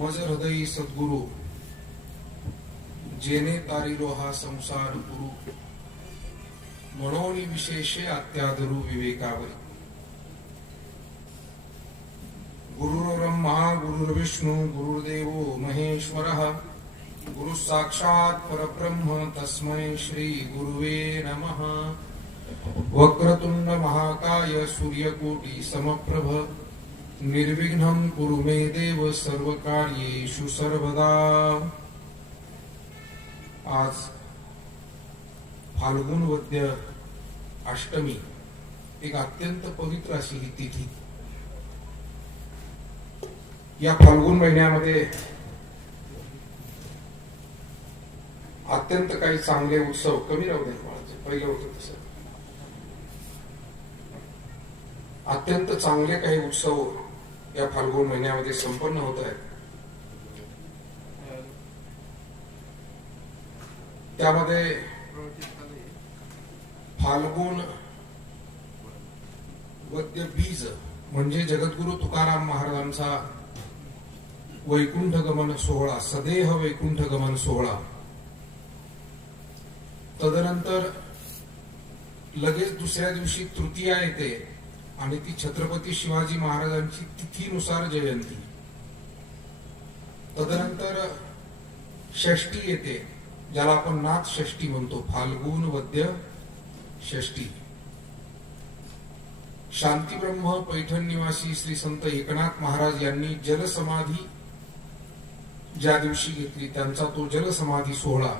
मज हृदयी सद्गुरु जेने तारिलो हा संसार गुरु मनोनी विशेषे अत्यादरू विवेकावरी गुरुर्ब्रह्मा गुरुर्विष्णु गुरुर्देवो महेश्वरः गुरु साक्षात् परब्रह्म तस्मै श्री गुरुवे नमः। वक्रतुंड महाकाय सूर्यकोटि समप्रभ निर्विघ्नं कुरु मे देव सर्वकार्येषु सर्वदा। आज फाल्गुन वद्य अष्टमी, एक अत्यंत पवित्र अशी ही तिथी। या फाल्गुन महिन्यामध्ये अत्यंत काही चांगले उत्सव, कमी राहू दे पहिलं होतं तसं, अत्यंत चांगले काही उत्सव या फाल्गुन महिन्यामध्ये संपन्न होत आहेत। त्यामध्ये फाल्गुन वद्य बीज म्हणजे जगद्गुरु तुकाराम महाराजांचा वैकुंठ गमन सोहळा, सदेह वैकुंठ गमन सोहळा। तदनंतर लगेच दुसऱ्या दिवशी तृतीया येते आणि ती छत्रपती शिवाजी महाराजांची तिथीनुसार जयंती। तदनंतर षष्ठी येते, ज्याला आपण नाथ षष्ठी म्हणतो, फाल्गुन वद्य षष्ठी। शांतीब्रह्म पैठण निवासी श्री संत एकनाथ महाराज यांनी जलसमाधी ज्या दिवशी घेतली, त्यांचा तो जलसमाधी सोहळा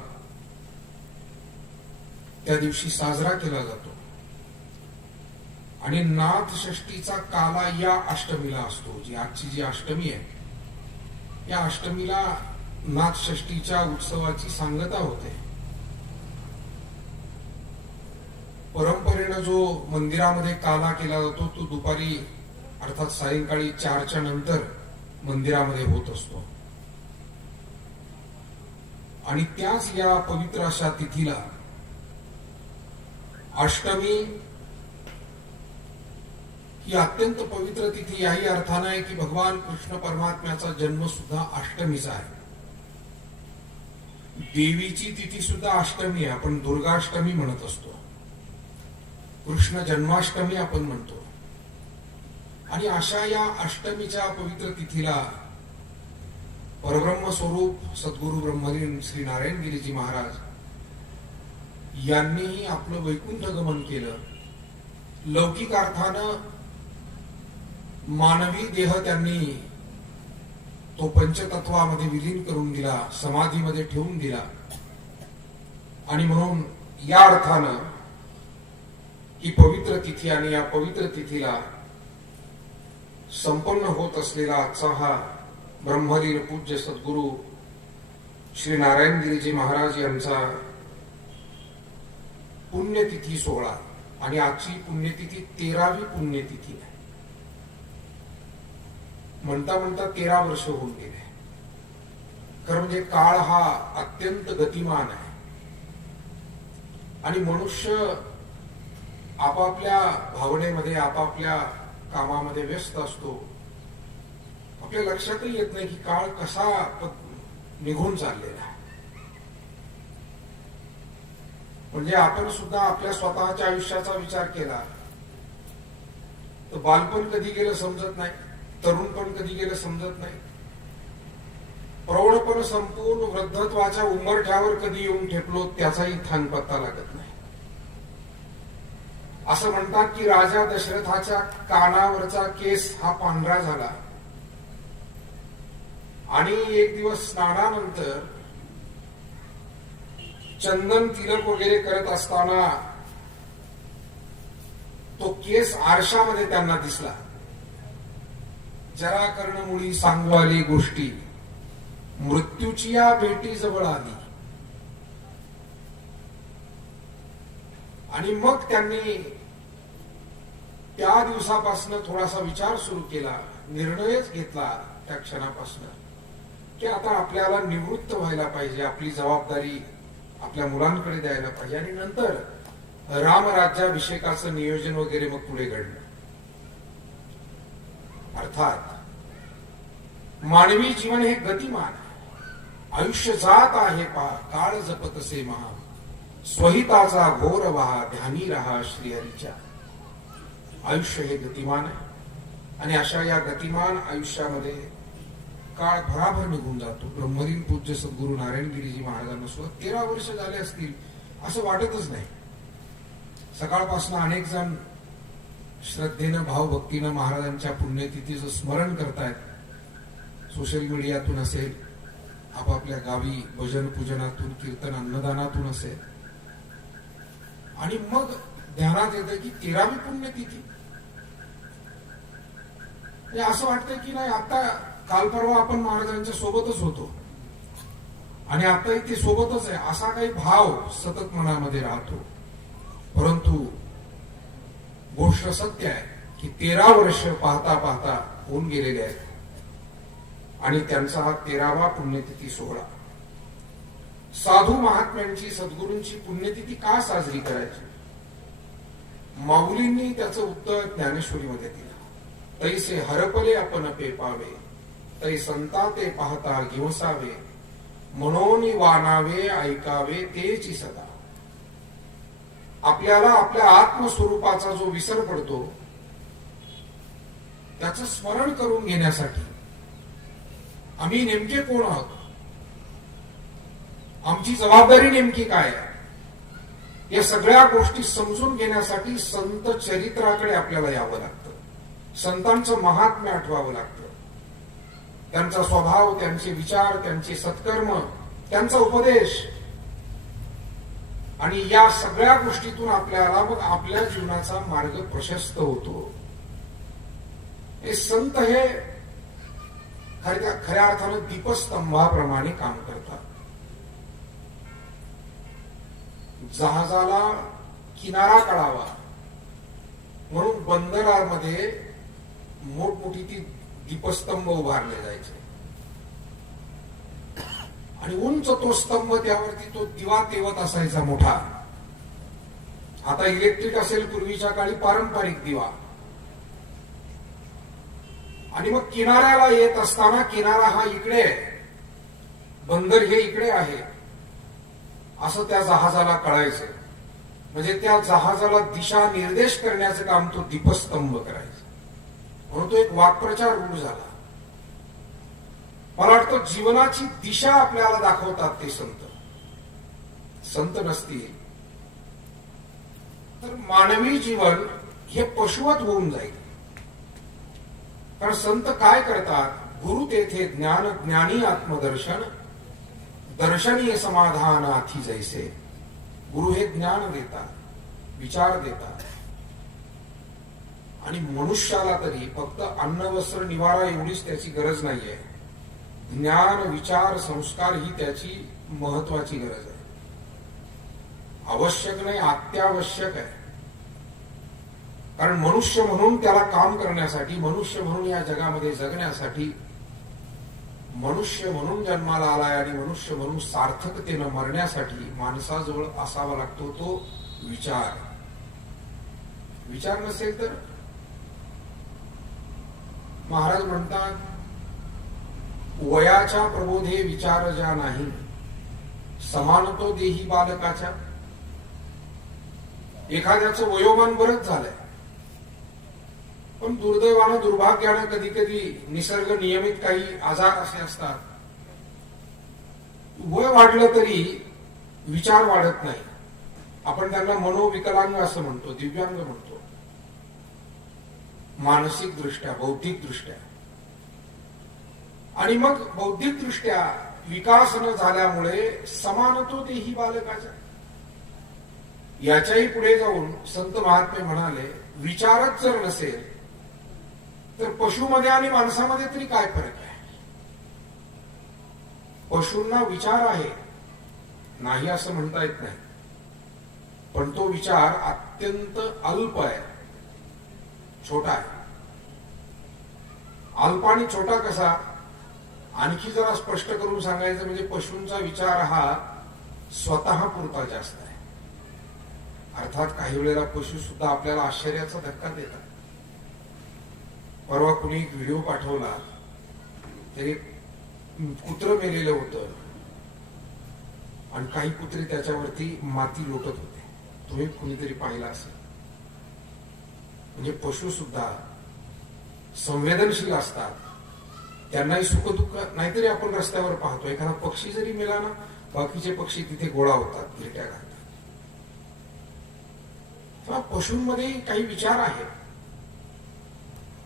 त्या दिवशी साजरा केला जातो। आणि नाथ षष्टीचा काला या अष्टमीला असतो। जी आजची जी अष्टमी आहे, या अष्टमीला नाथ षष्टीच्या उत्सवाची सांगता होते। परंपरेनं जो मंदिरामध्ये काला केला जातो तो दुपारी अर्थात सायंकाळी 4च्या नंतर मंदिरामध्ये होत असतो। आणि त्याच या पवित्र अशा तिथीला अष्टमी ही अत्यंत पवित्र तिथी याही अर्थानं आहे की भगवान कृष्ण परमात्म्याचा जन्म सुद्धा अष्टमीचा आहे। देवीची तिथी सुद्धा अष्टमी आहे, आपण दुर्गाष्टमी म्हणत असतो, कृष्ण जन्माष्टमी आपण म्हणतो। आणि अशा या अष्टमीच्या पवित्र तिथीला परब्रह्म स्वरूप सद्गुरु ब्रह्मलीन श्री नारायणगिरीजी महाराज यांनीही आपलं वैकुंठ गमन केलं। लौकिक अर्थानं मानवी देह त्यांनी तो पंचतत्वामध्ये विलीन करून दिला, समाधीमध्ये ठेवून दिला। आणि म्हणून या अर्थानं ही पवित्र तिथी आणि या पवित्र तिथीला संपन्न होत असलेला आजचा हा ब्रह्मलीन पूज्य सद्गुरु श्री नारायणगिरीजी महाराज यांचा पुण्यतिथी सोहळा। आणि आजची पुण्यतिथी 13वी पुण्यतिथी आहे। म्हणता म्हणता 13 वर्ष होऊन गेले। खरं म्हणजे काळ हा अत्यंत गतिमान आहे आणि मनुष्य आपापल्या भावनेमध्ये, आपापल्या कामामध्ये व्यस्त असतो। आपल्या लक्षातही येत नाही की काळ कसा निघून चाललेला आहे। म्हणजे आपण सुद्धा आपल्या स्वतःच्या आयुष्याचा विचार केला तर बालपण कधी गेलं समजत नाही, तरुणपण कधी गेलं समजत नाही, प्रौढपण संपून वृद्धत्वाच्या उंबरठ्यावर कधी येऊन ठेपलो त्याचाही थांगपत्ता लागत नाही। असं म्हणतात की राजा दशरथाच्या कानावरचा केस हा पांढरा झाला आणि एक दिवस स्नानानंतर चंदन तिलक वगैरे करत असताना तो केस आरशामध्ये त्यांना दिसला। जरा कर्णमुळी सांगू आली गोष्टी, मृत्यूची या भेटी जवळ आली। आणि मग त्यांनी त्या दिवसापासून थोडासा विचार सुरू केला, निर्णयच घेतला त्या क्षणापासून की आता आपल्याला निवृत्त व्हायला पाहिजे, आपली जबाबदारी आपल्या मुलांकडे द्यायला पाहिजे। आणि नंतर रामराज्याभिषेकाचं नियोजन वगैरे मग पुढे घडलं। अर्थात मानवी जीवन हे गतिमान आहे. आयुष्य जात आहे पहा काळ जपतसे महा, स्वहिताचा घोर वहा ध्यानी रहा श्रीहरीच्या. आयुष्य हे गतिमान आहे आणि अशा या गतिमान आयुष्यामध्ये काळ भराभर निघून जातो. ब्रह्मलीन पूज्य सद्गुरू नारायणगिरीजी महाराजांना सुद्धा 13 वर्ष झाले असतील असं वाटतच नाही. सकाळपासून अनेक जण श्रद्धेनं भावभक्तीनं महाराजांच्या पुण्यतिथीचं स्मरण करतायत. सोशल मीडियातून असेल, आपापल्या गावी भजन पूजनातून, कीर्तन अन्नदानातून असेल, आणि मग ध्यानात येतं की 13वी पुण्यतिथी. असं वाटतंय की नाही, आता काल परवा आपण महाराजांच्या सोबतच होतो आणि आताही ते सोबतच आहे असा काही भाव सतत मनामध्ये राहतो. परंतु गोष्ट सत्य आहे की 13 वर्ष पाहता पाहता होऊन गेलेले आहेत आणि त्यांचा हा 13वा पुण्यतिथी सोहळा. साधू महात्म्यांची सद्गुरूंची पुण्यतिथी का साजरी करायची? माऊलींनी त्याचं उत्तर ज्ञानेश्वरीमध्ये दिलं. तैसे हरपले आपण पेपावे, तै संता ते पाहता घेवसावे, म्हणून वानावे ऐकावे तेची सदा. आपल्याला आपल्या आत्मस्वरूपाचा जो विसर पडतो त्याचं स्मरण करून घेण्यासाठी आम्ही नेमके कोण आहोत, आमची जबाबदारी नेमकी काय आहे, या सगळ्या गोष्टी समजून घेण्यासाठी संत चरित्राकडे आपल्याला यावं लागतं. संतांचं महात्म्य आठवावं लागतं. त्यांचा स्वभाव, त्यांचे विचार, त्यांचे सत्कर्म, त्यांचा उपदेश, आणि या सगळ्या गोष्टीतून आपल्याला मग आपल्या जीवनाचा मार्ग प्रशस्त होतो. हे संत हे खऱ्या अर्थानं दीपस्तंभाप्रमाणे काम करतात. जहाजाला किनारा कळावा म्हणून बंदरामध्ये मोठमोठी ती दीपस्तंभ उभारले जायचे आणि उंच तो स्तंभ, त्यावरती तो दिवा तेवत असायचा मोठा. आता इलेक्ट्रिक असेल, पूर्वीच्या काळी पारंपरिक दिवा. आणि मग किनाऱ्याला येत असताना किनारा हा इकडे आहे, बंदर हे इकडे आहे असं त्या जहाजाला कळायचं. म्हणजे त्या जहाजाला दिशा निर्देश करण्याचं काम तो दीपस्तंभ करायचा. म्हणून तो एक वाक्प्रचार रूढ झाला. मला वाटतं जीवनाची दिशा आपल्याला दाखवतात ते संत. संत नसतील तर मानवी जीवन हे पशुवत होऊन जाईल. कारण संत काय करतात? गुरु तेथे ज्ञान, ज्ञानी आत्मदर्शन, दर्शनीय समाधान आथी जैसे. गुरु हे ज्ञान देतात, विचार देतात, आणि मनुष्याला तरी फक्त अन्न वस्त्र निवारा एवढीच त्याची गरज नाहीये. ज्ञान, विचार, संस्कार ही त्याची महत्वाची गरज आहे. आवश्यक नाही, अत्यावश्यक आहे. कारण मनुष्य म्हणून त्याला काम करण्यासाठी, मनुष्य म्हणून या जगामध्ये जगण्यासाठी, मनुष्य म्हणून जन्माला आलाय आणि मनुष्य म्हणून सार्थकतेनं मरण्यासाठी माणसाजवळ असावा लागतो तो विचार. विचार नसेल तर महाराज म्हणतात, वयाच्या प्रबोधे विचार ज्या नाही, समानतो देही बालकाच्या. एखाद्याचं वयोमान बरंच झालंय, पण दुर्दैवानं, दुर्भाग्यानं कधी कधी निसर्ग नियमित काही आजार असे असतात, वय वाढलं तरी विचार वाढत नाही. आपण त्यांना मनोविकलांग असं म्हणतो, दिव्यांग म्हणतो. मानसिक दृष्ट्या, बौद्धिक दृष्ट्या. आणि मग बौद्धिक दृष्ट्या विकास न झाल्यामुळे समानतो देही बालकाच्या. याच्याही पुढे जाऊन संत महात्मे म्हणाले, विचारच जर नसेल तर पशुमध्ये आणि माणसामध्ये तरी काय फरक आहे? पशूंना विचार आहे, नाही असं म्हणता येत नाही, पण तो विचार अत्यंत अल्प आहे, छोटा आहे. अल्प आणि छोटा कसा? आणखी जरा स्पष्ट करून सांगायचं म्हणजे पशूंचा विचार हा स्वतः पुरता जास्त आहे. अर्थात काही वेळेला पशु सुद्धा आपल्याला आश्चर्याचा धक्का देतात. परवा कुणी एक व्हिडिओ पाठवला, तर एक कुत्र मेलेलं होतं आणि काही कुत्रे त्याच्यावरती माती लोटत होते. तुम्ही कुणीतरी पाहिला असेल. म्हणजे पशु सुद्धा संवेदनशील असतात. त्यांनाही सुखदुःख, नाहीतरी आपण रस्त्यावर पाहतो एखादा पक्षी जरी मेला ना, बाकीचे पक्षी तिथे गोळा होतात, गिरट्या घालतात. तेव्हा पशूंमध्ये काही विचार आहेत,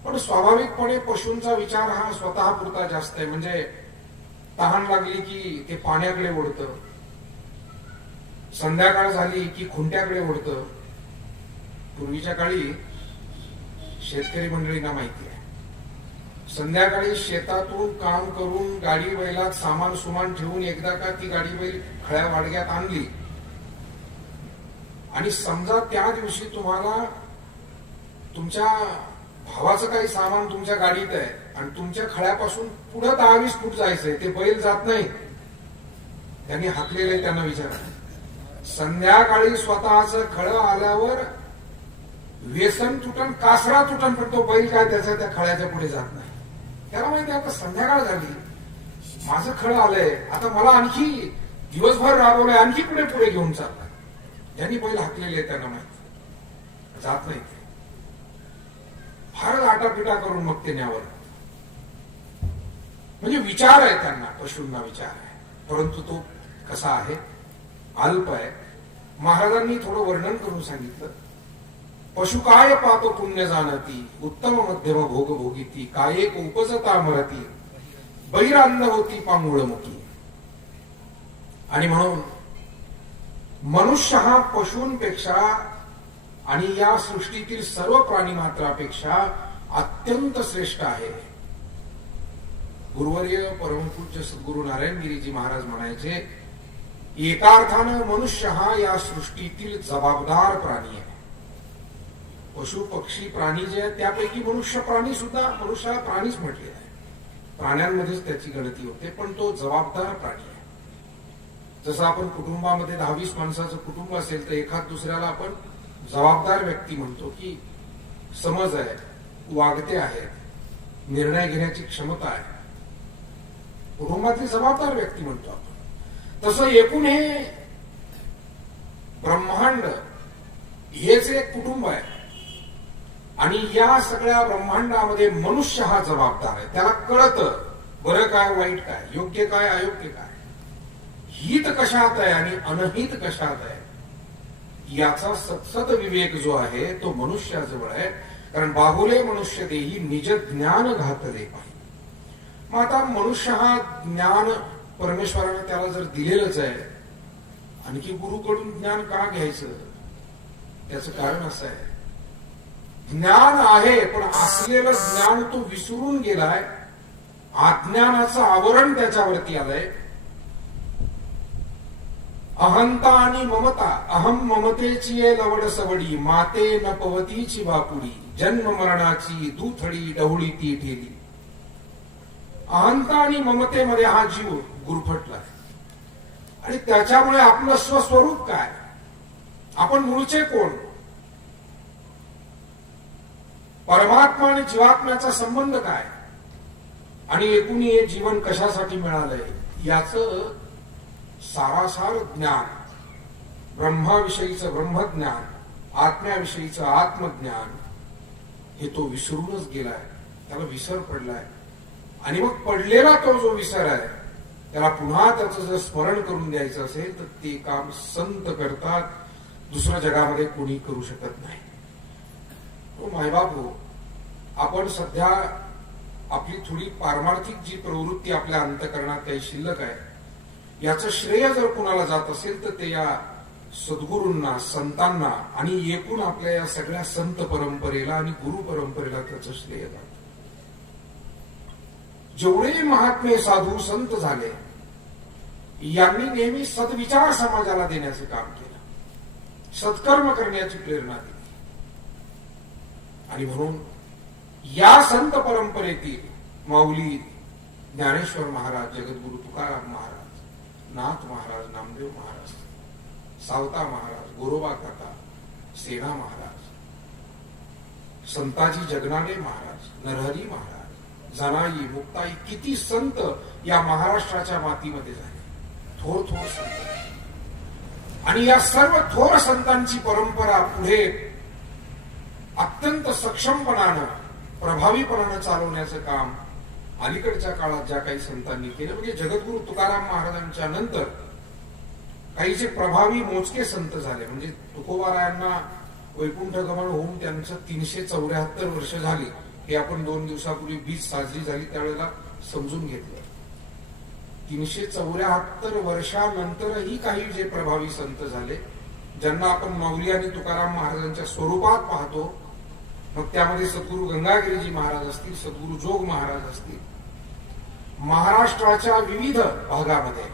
पण स्वाभाविकपणे पशूंचा विचार हा स्वतः पुरता जास्त आहे. म्हणजे तहान लागली की ते पाण्याकडे ओढतं, संध्याकाळ झाली की खुंट्याकडे ओढतं. पूर्वीच्या काळी शेतकरी मंडळींना माहिती आहे, संध्याकाळी शेतातून काम करून गाडी बैलात सामान सुमान ठेवून एकदा का ती गाडी बैल खळ्या वाडग्यात आणली आणि समजा त्या दिवशी तुम्हाला तुमच्या भावाचं काही सामान तुमच्या गाडीत आहे आणि तुमच्या खळ्यापासून पुढे 10-20 फूट जायचंय, ते बैल जात नाही, त्यांनी हाकलेले, त्यांना विचारा. संध्याकाळी स्वतःच खळं आल्यावर व्यसन तुटन, कासरा तुटन, पण तो बैल काय त्याच्या त्या खळ्याच्या पुढे जात नाही. त्याला माहिती आता संध्याकाळ झाली, माझं खळं आलंय, आता मला आणखी दिवसभर राबवलंय, आणखी पुढे पुढे घेऊन चाललाय. ज्यांनी बैल हाकलेले त्यांना माहिती, जात नाही ते, फार आटापिटा करून मग ते न्यावं. म्हणजे विचार आहे त्यांना, पशूंना विचार आहे, परंतु तो कसा आहे, अल्प आहे. महाराजांनी थोडं वर्णन करून सांगितलं. पशु काय पाप पुण्य जाणती, उत्तम मध्यम भोग भोगीती, कायेक उपजता मरती, बैरांध होती पांगुळमुखी. आणि म्हणून मनुष्य हा पशूंपेक्षा आणि या सृष्टीतील सर्व प्राणी मात्रापेक्षा अत्यंत श्रेष्ठ आहे. गुरुवर्य परमपूज्य सद्गुरु नारायणगिरीजी महाराज म्हणायचे, एका अर्थानं मनुष्य हा या सृष्टीतील जबाबदार प्राणी आहे. पशु पक्षी प्राणी जे आहेत त्यापैकी मनुष्य प्राणी सुद्धा, मनुष्याला प्राणीच म्हटले आहे, प्राण्यांमध्येच त्याची गणती होते, पण तो जबाबदार प्राणी आहे. जसं आपण कुटुंबामध्ये 10-20 माणसाचं कुटुंब असेल तर एखाद दुसऱ्याला आपण जबाबदार व्यक्ती म्हणतो, की समज आहे, वागते आहेत, निर्णय घेण्याची क्षमता आहे, कुटुंबातली जबाबदार व्यक्ती म्हणतो आपण. तसं एकूण हे ब्रह्मांड हेच एक कुटुंब आहे आणि या सगळ्या ब्रह्मांडामध्ये मनुष्य हा जबाबदार आहे. त्याला कळतं बरं काय वाईट काय, योग्य काय अयोग्य काय, हित कशात आहे आणि अनहित कशात आहे, याचा सत्सत विवेक जो आहे तो मनुष्याजवळ आहे. कारण बाहुले मनुष्य देही निज ज्ञान घातले पाहिजे. मग आता मनुष्य हा ज्ञान परमेश्वराने त्याला जर दिलेलंच आहे, आणखी गुरुकडून ज्ञान का घ्यायचं, त्याचं कारण असं आहे, ज्ञान आहे पण असलेलं ज्ञान तो विसरून गेलाय, अज्ञानाचं आवरण त्याच्यावरती आलंय. अहंता आणि ममता, अहम ममतेची लवड सवडी, माते न पवतीची बापुडी, जन्म मरणाची दुथडी डहुळी ती ठेली. अहंता आणि ममतेमध्ये हा जीव गुरफटला आणि त्याच्यामुळे आपलं स्वस्वरूप काय, आपण मूळचे कोण, परमात्मा आणि जीवात्म्याचा संबंध काय आणि एकूण हे जीवन कशासाठी मिळालंय याचं सारासार ज्ञान, ब्रह्माविषयीचं ब्रह्मज्ञान, आत्म्याविषयीचं आत्मज्ञान हे तो विसरूनच गेलाय, त्याला विसर पडलाय. आणि मग पडलेला तो जो विसर आहे त्याला पुन्हा त्याचं जर स्मरण करून द्यायचं असेल तर ते काम संत करतात, दुसऱ्या जगामध्ये कोणी करू शकत नाही. तो मायबापू, आपण सध्या आपली थोडी पारमार्थिक जी प्रवृत्ती आपल्या अंतःकरणात काही शिल्लक आहे, याचं श्रेय जर कुणाला जात असेल तर ते या सद्गुरूंना, संतांना आणि एकूण आपल्या या सगळ्या संत परंपरेला आणि गुरु परंपरेला त्याचं श्रेय जातं. जेवढे महात्मे साधू संत झाले यांनी नेहमी सद्विचार समाजाला देण्याचं काम केलं, सत्कर्म करण्याची प्रेरणा दिली. आणि म्हणून या संत परंपरेतील माऊली ज्ञानेश्वर महाराज, जगद्गुरु तुकाराम महाराज, नाथ महाराज, नामदेव महाराज, सावता महाराज, गोरोबा काका, सेना महाराज, संताजी जगनाडे महाराज, नरहरी महाराज, जनाई मुक्ताई किती संत या महाराष्ट्राच्या मातीमध्ये झाले, थोर थोर संत. आणि या सर्व थोर संतांची परंपरा पुढे अत्यंत सक्षमपणानं प्रभावीपणानं चालवण्याचं काम अलीकडच्या काळात ज्या काही संतांनी केलं, म्हणजे जगद्गुरु तुकाराम महाराजांच्या नंतर काही जे प्रभावी मोजके संत झाले, म्हणजे तुकोबारायांना वैकुंठ गमन होऊन त्यांचं 374 वर्ष झाली, हे आपण 2 दिवसापूर्वी बीज साजरी झाली त्यावेळेला समजून घेतलं. 374 वर्षानंतरही काही जे प्रभावी संत झाले, ज्यांना आपण माऊली आणि तुकाराम महाराजांच्या स्वरूपात पाहतो, मग त्यामध्ये सद्गुरु गंगागिरीजी महाराज असतील, सद्गुरु जोग महाराज असतील, महाराष्ट्राच्या विविध भागामध्ये,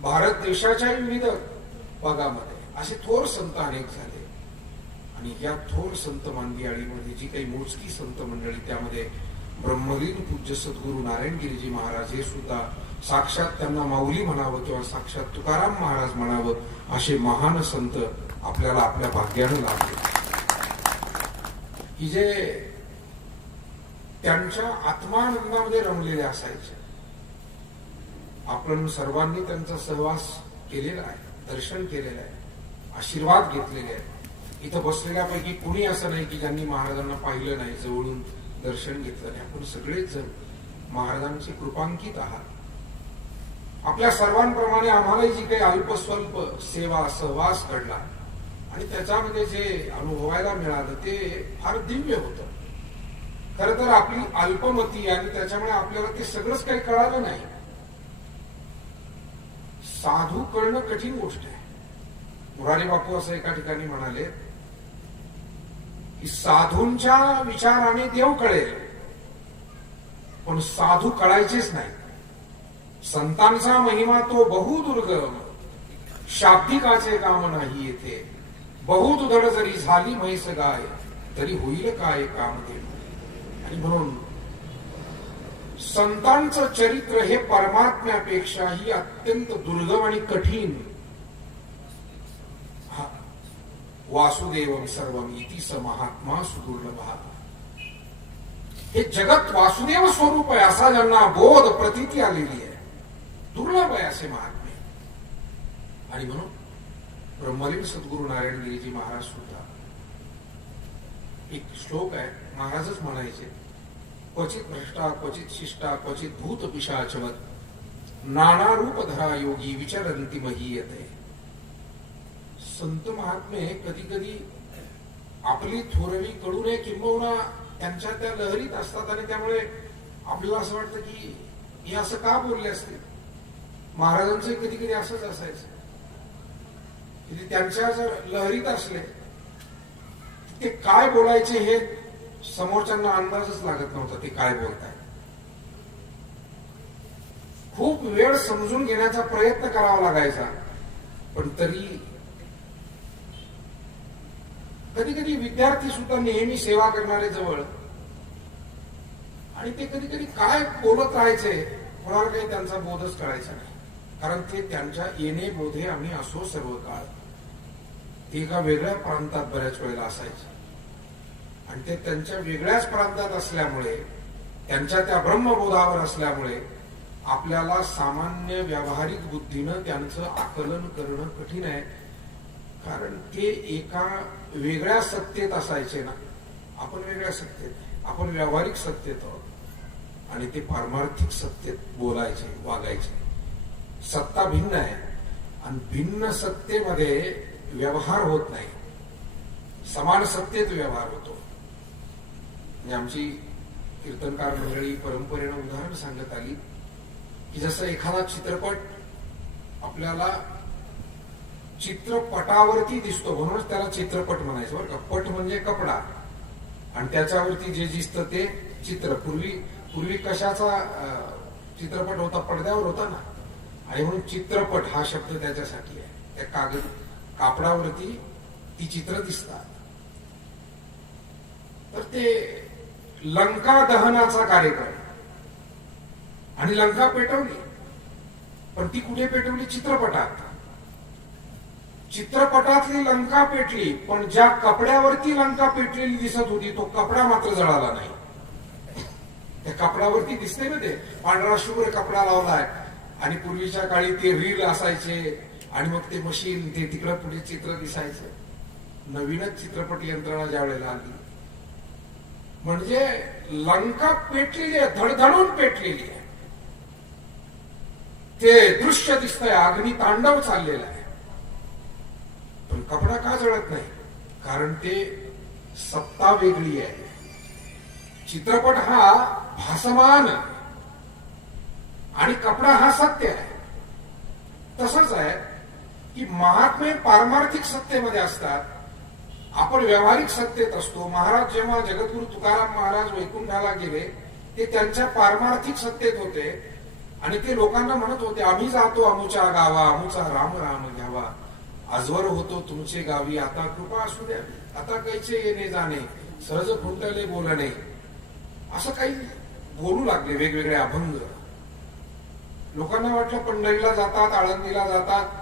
भारत देशाच्या विविध भागामध्ये असे थोर संत अनेक झाले. आणि या थोर संत मांदियाळीमध्ये जी काही मोजकी संत मंडळी, त्यामध्ये ब्रह्मलीन पूज्य सद्गुरु नारायणगिरीजी महाराज हे सुद्धा साक्षात त्यांना माऊली म्हणावं किंवा साक्षात तुकाराम महाराज म्हणावं असे महान संत आपल्याला आपल्या भाग्यानं लाभले, की जे त्यांच्या आत्मानंदामध्ये रमलेले असायचे. आपण सर्वांनी त्यांचा सहवास केलेला आहे, दर्शन केलेलं आहे, आशीर्वाद घेतलेले आहे. इथं बसलेल्यापैकी कुणी असं नाही की ज्यांनी महाराजांना पाहिलं नाही, जवळून दर्शन घेतलं नाही. आपण सगळेच जण महाराजांचे कृपांकित आहात. आपल्या सर्वांप्रमाणे आम्हालाही जी काही अल्पस्वल्प सेवा सहवास घडला आणि त्याच्यामध्ये जे अनुभवायला मिळालं ते फार दिव्य होतं. खरं तर आपली अल्पमती आणि त्याच्यामुळे आपल्याला ते सगळंच काही कळालं नाही. साधू कळणं कठीण गोष्ट आहे. मुरारी बापू असं एका ठिकाणी म्हणाले की साधूंच्या विचाराने देव कळेल, पण साधू कळायचेच नाही. संतांचा महिमा तो बहुदुर्गम, शाब्दिकाचे काम नाही येथे. बहुदुधड जरी झाली म्हैस गाय, तरी होईल काय कामदेव. आणि म्हणून संतांचं चरित्र हे परमात्म्यापेक्षाही अत्यंत दुर्गम आणि कठीण. वासुदेवम सर्वम इति स महात्मा सुदुर्लभा. हे जगत वासुदेव स्वरूप आहे असा ज्यांना बोध प्रतीती आलेली आहे, दुर्लभ आहे असे महात्मे. आणि म्हणून ब्रह्मलीन सद्गुरु नारायणगिरीजी महाराज सुद्धा एक श्लोक आहे, महाराजच म्हणायचे, क्वचित भ्रष्टा क्वचित शिष्टा क्वचित भूत पिशाचवत, नाना रूप धरा योगी विचरंती महीयते. संत महात्मे कधी कधी आपली थोरवी कळू नये किंबहुना त्यांच्या त्या लहरीत असतात आणि त्यामुळे आपल्याला असं वाटतं की हे असं का बोलले असते. महाराजांचे कधी कधी असंच असायचं की त्यांच्या जर लहरीत असले ते काय बोलायचे हे समोरच्यांना अंदाजच लागत नव्हता ते काय बोलताय. खूप वेळ समजून घेण्याचा प्रयत्न करावा लागायचा, पण तरी कधी कधी विद्यार्थी सुद्धा नेहमी सेवा करणारे जवळ, आणि ते कधी कधी काय बोलत राहायचे कोणाला काही त्यांचा बोधच कळायचा नाही. कारण ते त्यांच्या येणे बोधे आम्ही असो सर्व काळ. ते एका वेगळ्या प्रांतात बऱ्याच वेळेला असायचे आणि ते त्यांच्या वेगळ्याच प्रांतात असल्यामुळे, त्यांच्या त्या ब्रह्मबोधावर असल्यामुळे आपल्याला सामान्य व्यावहारिक बुद्धीनं त्यांचं आकलन करणं कठीण आहे. कारण ते एका वेगळ्या सत्तेत असायचे ना, आपण वेगळ्या सत्तेत, आपण व्यावहारिक सत्तेत आहोत आणि ते पारमार्थिक सत्तेत बोलायचे वागायचे. सत्ता भिन्न आहे आणि भिन्न सत्तेमध्ये व्यवहार होत नाही, समान सत्तेत व्यवहार होतो. म्हणजे आमची कीर्तनकार मंडळी परंपरेनं उदाहरण सांगत आली की जसं एखादा चित्रपट आपल्याला चित्रपटावरती दिसतो, म्हणूनच त्याला चित्रपट म्हणायचं बरं का. पट म्हणजे कपडा आणि त्याच्यावरती जे दिसतं ते चित्र. पूर्वी कशाचा चित्रपट होता, पडद्यावर होता ना, आणि म्हणून चित्रपट हा शब्द त्याच्यासाठी आहे. त्या कापडावरती ती चित्र दिसतात. तर ते लंका दहनाचा कार्यक्रम आणि लंका पेटवली, पण ती कुठे पेटवली? चित्रपटात. चित्रपटातली लंका पेटली, पण ज्या कपड्यावरती लंका पेटलेली दिसत होती तो कपडा मात्र जळाला नाही. त्या कपड्यावरती दिसते ना, ते पांढरा शुभ्र कपडा लावलाय. आणि पूर्वीच्या काळी ते रील असायचे आणि मग ते मशीन, ते तिकडं पुढे चित्र दिसायचं. नवीनच चित्रपट यंत्रणा ज्या वेळेला आली, म्हणजे लंका पेटलेली आहे, धडधडून पेटलेली आहे. ते दृश्य दिसतंय, अग्नी तांडव चाललेला आहे. पण कपडा का जळत नाही? कारण ते सत्ता वेगळी आहे. चित्रपट हा भासमान आणि कपडा हा सत्य आहे. तसंच आहे की महात्मे पारमार्थिक सत्तेमध्ये असतात, आपण व्यावहारिक सत्तेत असतो. महाराज जेव्हा जगद्गुरु तुकाराम महाराज वैकुंठाला गेले, ते त्यांच्या पारमार्थिक सत्तेत होते आणि ते लोकांना म्हणत होते, आम्ही जातो अमुच्या गावा, अमुचा राम राम घ्यावा, आजवर होतो तुमचे गावी, आता कृपा असू द्यावी, आता कैचे येणे जाणे, सहज खुंटले बोलणे. असं काही बोलू लागले वेगवेगळे अभंग. लोकांना वाटलं पंढरीला जातात, आळंदीला जातात,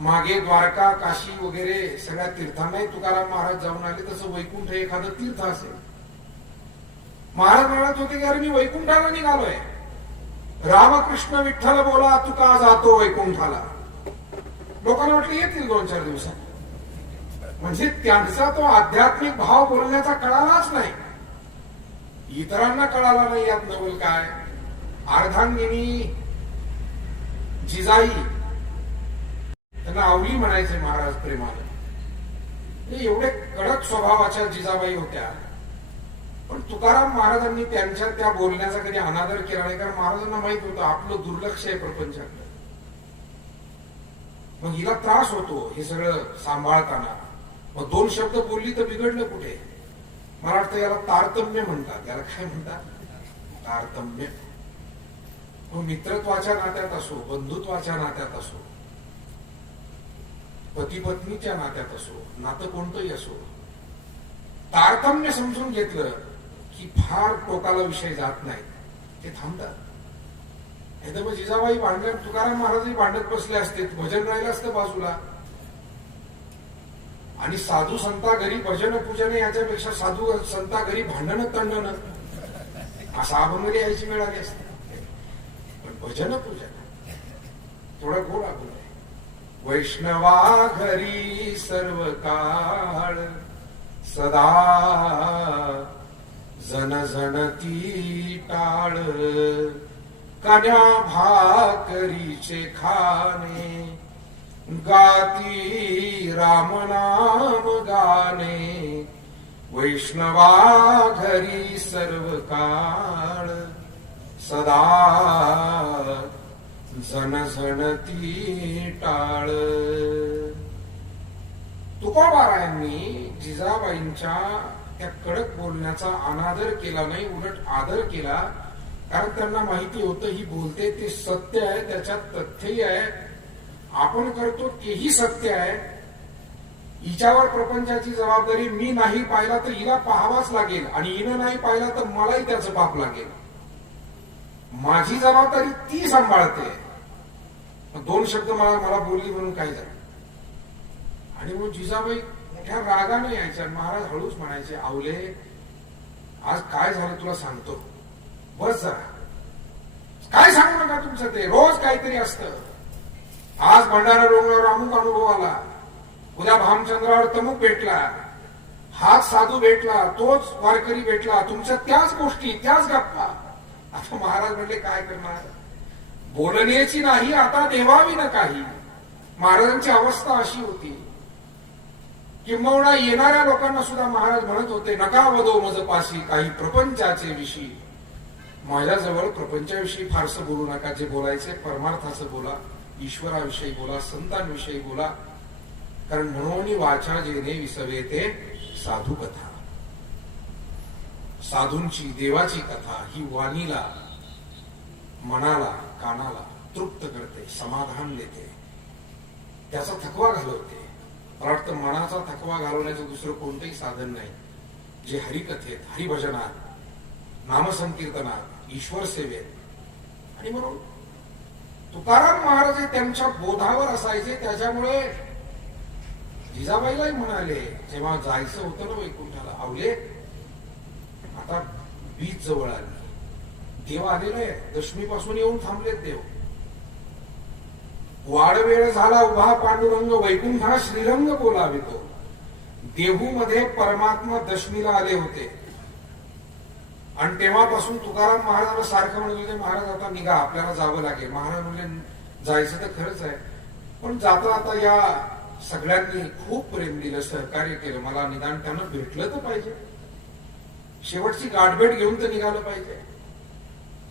मागे द्वारका, काशी वगैरे सगळ्या तीर्थांनाही तुकाराम महाराज जाऊन आले, तसं वैकुंठ एखादं तीर्थ असेल. महाराज म्हणत होते की अरे मी वैकुंठाला निघालोय, रामकृष्ण विठ्ठल बोला तुका जातो वैकुंठाला. लोकांना वाटलं येतील 2-4 दिवसात. म्हणजे त्यांचा तो आध्यात्मिक भाव बोलण्याचा कळालाच नाही. इतरांना कळाला नाही. यात नवल काय? अर्धांगिनी जिजाई, त्यांना आवली म्हणायचे महाराज प्रेमाने. एवढे कडक स्वभावाच्या जिजाबाई होत्या, पण तुकाराम महाराजांनी त्यांच्या त्या बोलण्याचा कधी अनादर केला नाही, कारण महाराजांना माहित होतं आपलं दुर्लक्ष आहे प्रपंचाकडे. मग हिला त्रास होतो हे सगळं सांभाळताना. मग 2 शब्द बोलली तर बिघडलं कुठे? मला वाटतं याला तारतम्य म्हणतात. याला काय म्हणतात? तारतम्य. मग मित्रत्वाच्या नात्यात असो, बंधुत्वाच्या नात्यात असो, पती पत्नीच्या नात्यात असो, नातं कोणतंही असो, तारतम्य समजून घेतलं की फार टोकाला विषय जात नाही, ते थांबतात. नाही तर मग जिजाबाई भांडण, तुकाराम महाराजही भांडत बसले असते, भजन राहिलं असतं बाजूला. आणि साधू संता घरी भजन पूजन याच्यापेक्षा साधू संता घरी भांडण तंडण असा अभंग यायची वेळ आली असते. पण भजन पूजन थोडं गोड अभंग आहे. वैष्णवा घरी सर्व काळ सदा जन जनती टाळ, कन्या भाकरीचे खाणे, गाती राम नाम गाणे. वैष्णवा घरी सर्व काळ सदा जन जनती टाळ. तुकोबारायांनी जिजाबाईंच्या त्या कडक बोलण्याचा अनादर केला नाही, उलट आदर केला. कारण त्यांना माहिती होतं ही बोलते ते सत्य आहे, त्याच्यात तथ्यही आहे, आपण करतो तेही सत्य आहे. हिच्यावर प्रपंचाची जबाबदारी मी नाही पाहिला तर हिला पाहावाच लागेल, आणि हिनं नाही पाहिला तर मलाही त्याचं पाप लागेल. माझी जबाबदारी ती सांभाळते. 2 शब्द मला बोलली म्हणून काय झालं? आणि मग जिजाबाई मोठ्या रागाने यायच्या. महाराज हळूच म्हणायचे, आवले आज काय झालं तुला सांगतो, बस जरा, काय सांगू नका तुमचं, ते रोज काहीतरी असतं. आज भंडारा डोंगरावर अमुक अनुभव आला, उद्या भामचंद्रावर तमुक भेटला, हाच साधू भेटला, तोच वारकरी भेटला, तुमच्या त्याच गोष्टी, त्याच गप्पा. आता महाराज म्हणले काय करणार? बोलण्याची नाही आता देवावी न काही. महाराजांची अवस्था अशी होती. किंबहुना येणाऱ्या लोकांना सुद्धा महाराज म्हणत होते, नका वदो मज पाशी काही प्रपंचाचे विषयी. माझ्याजवळ प्रपंचाविषयी फारसं बोलू नका, जे बोलायचे परमार्थाचं बोला, ईश्वराविषयी बोला, संतांविषयी बोला. कारण म्हणून वाचा जेणे विसवेते साधू कथा. साधूंची देवाची कथा ही वाणीला, मनाला, कानाला तृप्त करते, समाधान देते, त्याचा थकवा घालवते. मला वाटतं मनाचा थकवा घालवण्याचं दुसरं कोणतंही साधन नाही, जे हरिकथेत, हरिभजनात, नामसंकीर्तनात, ईश्वर सेवेत. आणि म्हणून तुकाराम महाराज त्यांच्या बोधावर असायचे. त्याच्यामुळे जिजाबाईलाही म्हणाले, जेव्हा जायचं होतं ना वैकुंठाला, आवले आता बीज जवळ आली, देव आलेला आहे, दशमीपासून येऊन थांबलेत देव. वाडवेळ झाला उभा पांडुरंग, वैकुंठा श्रीरंग बोलावितो. देहू मध्ये परमात्मा दशमीला आले होते आणि तेव्हापासून तुकाराम महाराजांना सारखं म्हणत होते, महाराज आता निघा, आपल्याला जावं लागेल. महाराज म्हणले जायचं तर खरंच आहे, पण जाता आता या सगळ्यांनी खूप प्रेम दिलं, सहकार्य केलं, मला निदान त्यांना भेटलं तर पाहिजे, शेवटची गाठभेट घेऊन तर निघालं पाहिजे.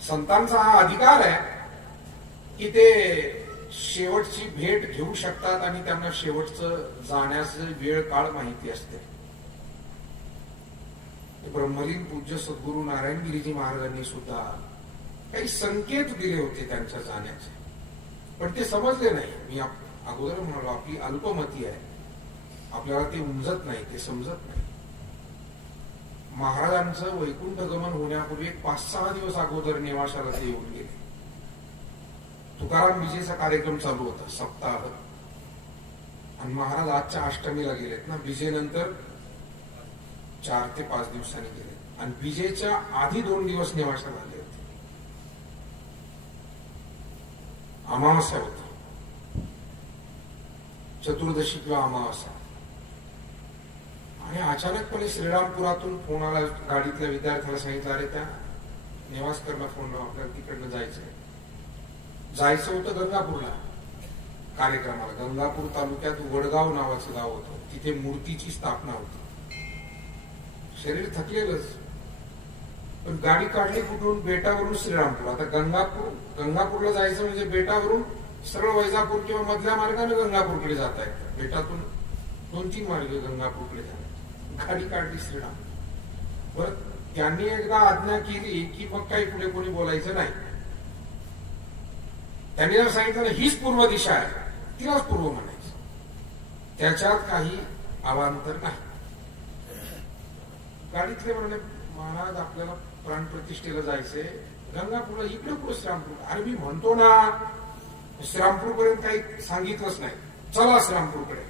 संतांचा हा अधिकार आहे की ते शेवटची भेट घेऊ शकतात आणि त्यांना शेवटचं जाण्याचं वेळ काळ माहिती असते. ब्रह्मलीन पूज्य सद्गुरू नारायणगिरीजी महाराजांनी सुद्धा काही संकेत दिले होते त्यांच्या जाण्याचे, पण ते समजले नाही. मी अगोदर म्हणालो आपली अल्पमती आहे, आपल्याला ते उमजत नाही, ते समजत नाही. महाराजांचं वैकुंठ गमन होण्यापूर्वी 5-6 दिवस अगोदर नेवाशाला ते येऊन गेले. तुकाराम बीजेचा कार्यक्रम चालू होता, सप्ताह, आणि महाराज आजच्या अष्टमीला गेलेत ना, बीजेनंतर 4 ते 5 दिवसांनी गेले, आणि बीजेच्या आधी 2 दिवस नेवाशाला आले होते. अमावस्या होती, चतुर्दशी किंवा अमावस्या, आणि अचानकपणे श्रीरामपुरातून फोन आला. गाडीतल्या विद्यार्थ्याला सांगितलं, अरे त्या नेवासकरला फोन लावा, आपल्याला तिकडनं जायचं होतं गंगापूरला कार्यक्रमाला. गंगापूर तालुक्यात वडगाव नावाचं गाव होतं, तिथे मूर्तीची स्थापना होती. शरीर थकलेलंच, पण गाडी काढली कुठून, बेटावरून श्रीरामपूर. आता गंगापूरला जायचं म्हणजे बेटावरून सरळ वैजापूर किंवा मधल्या मार्गाने गंगापूरकडे जाता येतं. बेटातून 2-3 मार्ग गंगापूरकडे जातात. गाडी काढली श्रीराम. बरं, त्यांनी एकदा आज्ञा केली की मग काही पुढे कोणी बोलायचं नाही. त्यांनी जर सांगितलं हीच पूर्व दिशा आहे, तिलाच पूर्व म्हणायचं, त्याच्यात काही अवांतर नाही. गाडीतले म्हणले, महाराज आपल्याला प्राणप्रतिष्ठेला जायचंय गंगापूरला, इकडे पुढे श्रीरामपूर. अरे मी म्हणतो ना, श्रीरामपूर पर्यंत काही सांगितलंच नाही, चला श्रीरामपूरकडे.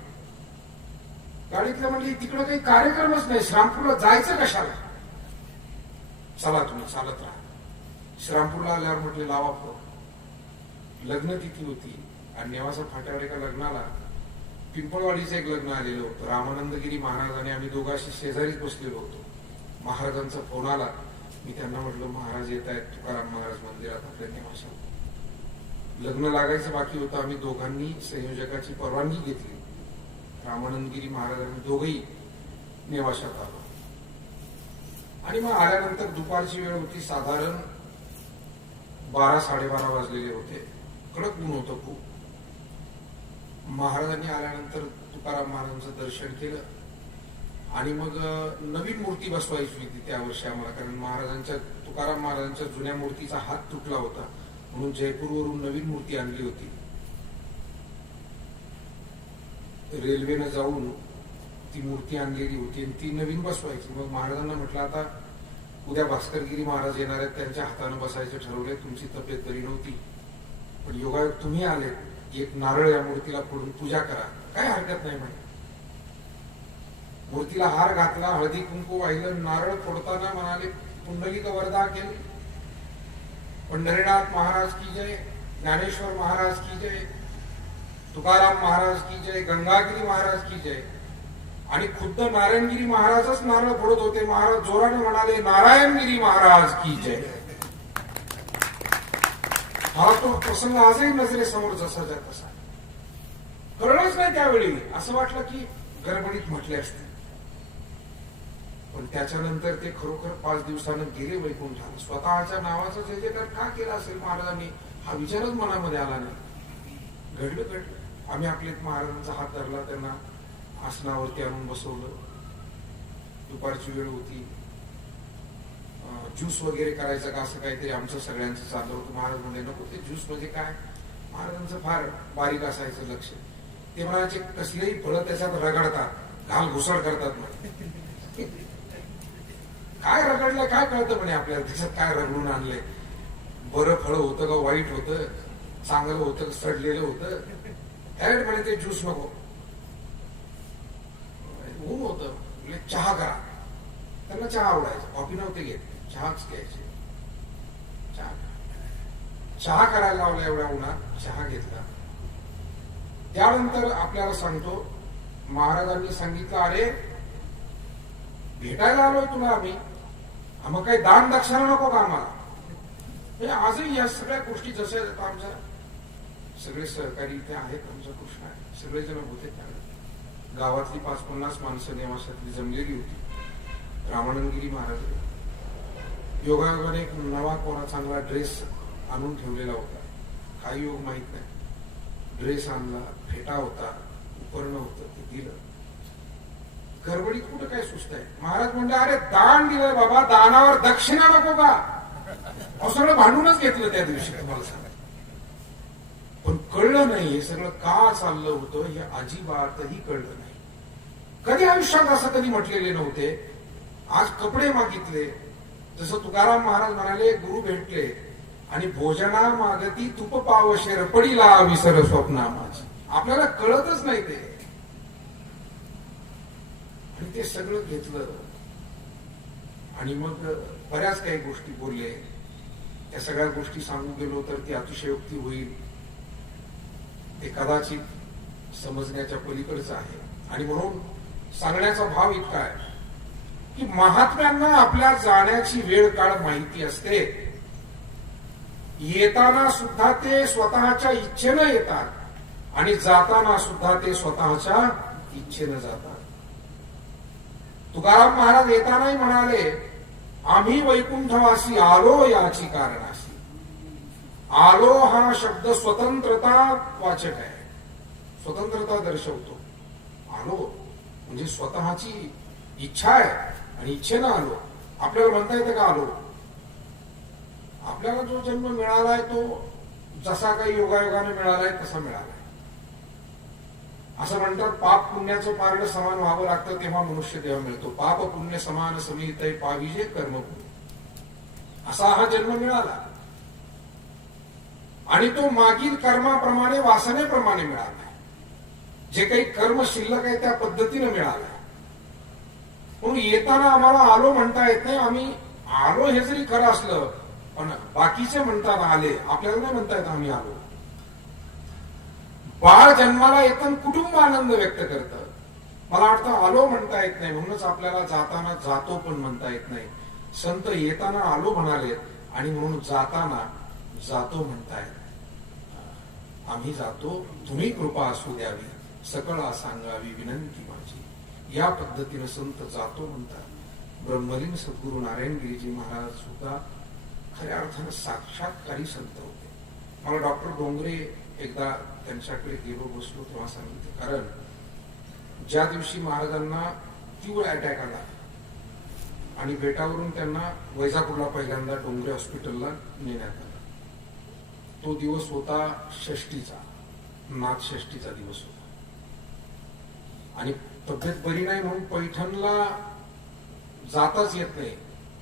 गाडीतले म्हणले तिकडे काही कार्यक्रमच नाही, श्रीरामपूरला जायचं कशाला, चला तुम्ही चालत राहा. श्रीरामपूरला आल्यावर म्हटले लावा फोन. लग्न तिथी होती आणि नेवासा फाट्यावर एका लग्नाला पिंपळवाडीचं एक लग्न आलेलं होतं. रामानंदगिरी महाराज आणि आम्ही दोघांशी शेजारीच बसलेलो होतो. महाराजांचा फोन आला. मी त्यांना म्हटलं महाराज येत आहेत तुकाराम महाराज मंदिरात आपल्या नेवासा. लग्न लागायचं बाकी होतं. आम्ही दोघांनी संयोजकाची परवानगी घेतली. रामानंदगिरी महाराजांनी दोघही नेवाशात आलो आणि मग आल्यानंतर दुपारची वेळ होती, साधारण 12-12:30 वाजलेले होते. कडक ऊन होतं खूप. महाराजांनी आल्यानंतर तुकाराम महाराजांचं दर्शन केलं आणि मग नवीन मूर्ती बसवायची होती त्या वर्षी आम्हाला, कारण तुकाराम महाराजांच्या जुन्या मूर्तीचा हात तुटला होता, म्हणून जयपूरवरून नवीन मूर्ती आणली होती. रेल्वेनं जाऊन ती मूर्ती आणलेली होती आणि ती नवीन बसवायची. मग महाराजांना म्हटलं आता उद्या भास्करगिरी महाराज येणार आहेत, त्यांच्या हातानं बसायचं ठरवलंय, तुमची तब्येत बरी नव्हती, पण योगायोग तुम्ही आले, एक नारळ या मूर्तीला फोडून पूजा करा, काय हरकत नाही म्हणे. मूर्तीला हार घातला, हळदी कुंकू वाहिलं, नारळ फोडताना म्हणाले पुंडलिक वरदा केली, पंढरीनाथ महाराज की जय, ज्ञानेश्वर महाराज की जय, तुकाराम महाराज की जय, गंगागिरी महाराज की जय. आणि खुद्द नारायणगिरी महाराजच नारळ फोडत होते. महाराज जोराने म्हणाले नारायणगिरी महाराज की जय. हा तो प्रसंग आजही नजरेसमोर जसाच्या तसा. कळलंच नाही त्यावेळी, असं वाटलं की गडबडीत म्हटले असते, पण त्याच्यानंतर ते खरोखर 5 दिवसानं गेले वैकुंठाला. स्वतःच्या नावाचा जय जयकार का केला असेल महाराजांनी, हा विचारच मनामध्ये आला नाही. घडलं. आम्ही आपले महाराजांचा हात धरला, त्यांना आसनावरती आणून बसवलं. दुपारची वेळ होती, ज्यूस वगैरे करायचं का असं काहीतरी आमचं सगळ्यांचं चाललं होतं. महाराज म्हणले नको, ते ज्यूस म्हणजे काय. महाराजांचं फार बारीक असायचं लक्ष. ते म्हणायचे कसलेही फळं त्याच्यात रगडतात, घाल घुसळ करतात म्हणे. काय रगडलं काय कळतं म्हणे आपल्याला, त्याच्यात काय रगडून आणलंय, बरं फळ होतं का वाईट होतं, चांगलं होतं का सडलेलं होतं, ऍड म्हणे ते ज्यूस नको. ऊन होतं, चहा करा. त्यांना चहा आवडायचा, कॉफी नव्हते घेत, चहाच घ्यायचे. चहा करायला लावला एवढ्या उन्हात, चहा घेतला. त्यानंतर आपल्याला सांगतो महाराजांनी सांगितलं, अरे भेटायला आलोय तुला आम्ही, मग काही दान दक्षिणा नको का आम्हाला. आजही या सगळ्या गोष्टी जसं आमच्या सगळे सहकारी इथे आहेत, आमचा कृष्ण आहे, सगळेजण होते. त्या गावातली 5-50 माणसं नेवासातली जमलेली होती. रामानंदगिरी महाराज योगायोगाने एक नवा कोणा चांगला ड्रेस आणून ठेवलेला होता. काही योग माहित नाही. ड्रेस आणला, फेटा होता, उपरणं होतं, ते दिलं. गडबडीत कुठं काय सुस्त आहे. महाराज म्हणले, अरे दान दिलं बाबा, दानावर दक्षिणा नको का. सगळं भांडूनच घेतलं त्या दिवशी, तुम्हाला सांगा. पण कळलं नाही हे सगळं का चाललं होतं, हे अजिबातही कळलं नाही. कधी आयुष्यात असं कधी म्हटलेले नव्हते. आज कपडे मागितले, जसं तुकाराम महाराज म्हणाले, गुरु भेटले आणि भोजना मागती तुप पावशे रपडीला विसर स्वप्ना माझी. आपल्याला कळतच नाही ते. आणि ते सगळं घेतलं आणि मग बऱ्याच काही गोष्टी बोलले. त्या सगळ्या गोष्टी सांगू गेलो तर ती अतिशयोक्ती होईल, ते कदाचित समजण्याच्या पलीकडचं आहे. आणि म्हणून सांगण्याचा भाव इतका आहे की महात्म्यांना आपल्या जाण्याची वेळ काळ माहिती असते. येताना सुद्धा ते स्वतःच्या इच्छेनं येतात आणि जाताना सुद्धा ते स्वतःच्या इच्छेनं जातात. तुकाराम महाराज येतानाही म्हणाले, आम्ही वैकुंठवासी आलो याची कारणासी. आलो हा शब्द स्वतंत्रता वाचक आहे, स्वतंत्रता दर्शवतो. आलो म्हणजे स्वतःची इच्छा आहे आणि इच्छेनं आलो. आपल्याला म्हणता येतं का आलो. आपल्याला जो जन्म मिळालाय तो जसा काही योगायोगाने मिळालाय तसा मिळालाय. असं म्हणतात, पाप पुण्याचं पारड समान व्हावं लागतं तेव्हा मनुष्य देह मिळतो. पाप पुण्य समान समित पाविजे कर्म पुण्य, असा हा जन्म मिळाला. आणि तो मागील कर्माप्रमाणे वासनेप्रमाणे मिळाला. जे काही कर्म शिल्लक आहे त्या पद्धतीने मिळाला. म्हणून येताना आम्हाला आलो म्हणता येत नाही. आम्ही आलो हे जरी खरं असलं, पण बाकीचे म्हणतात आले, आपल्याला नाही म्हणता येत आम्ही आलो. बाळ जन्माला येताना कुटुंब आनंद व्यक्त करतं. मला वाटतं आलो म्हणता येत नाही, म्हणूनच आपल्याला जाताना जातो पण म्हणता येत नाही. संत येताना आलो म्हणाले आणि म्हणून जाताना जातो म्हणतायत. आम्ही जातो, तुम्ही कृपा असू द्यावी, सकळा सांगावी विनंती माझी. या पद्धतीने संत जातो म्हणतात. ब्रह्मलीन सद्गुरु नारायणगिरीजी महाराज सुद्धा खऱ्या अर्थानं साक्षात्कारी संत होते. मला डॉक्टर डोंगरे एकदा त्यांच्याकडे गेलो, बसलो, तेव्हा सांगितले. कारण ज्या दिवशी महाराजांना तीव्र अटॅक आला आणि बेटावरून त्यांना वैजापूरला पहिल्यांदा डोंगरे हॉस्पिटलला नेण्यात आलं, तो दिवस होता षष्टीचा, नाथषष्टीचा दिवस होता. आणि तब्येत बरी नाही म्हणून पैठणला जाताच येत नाही.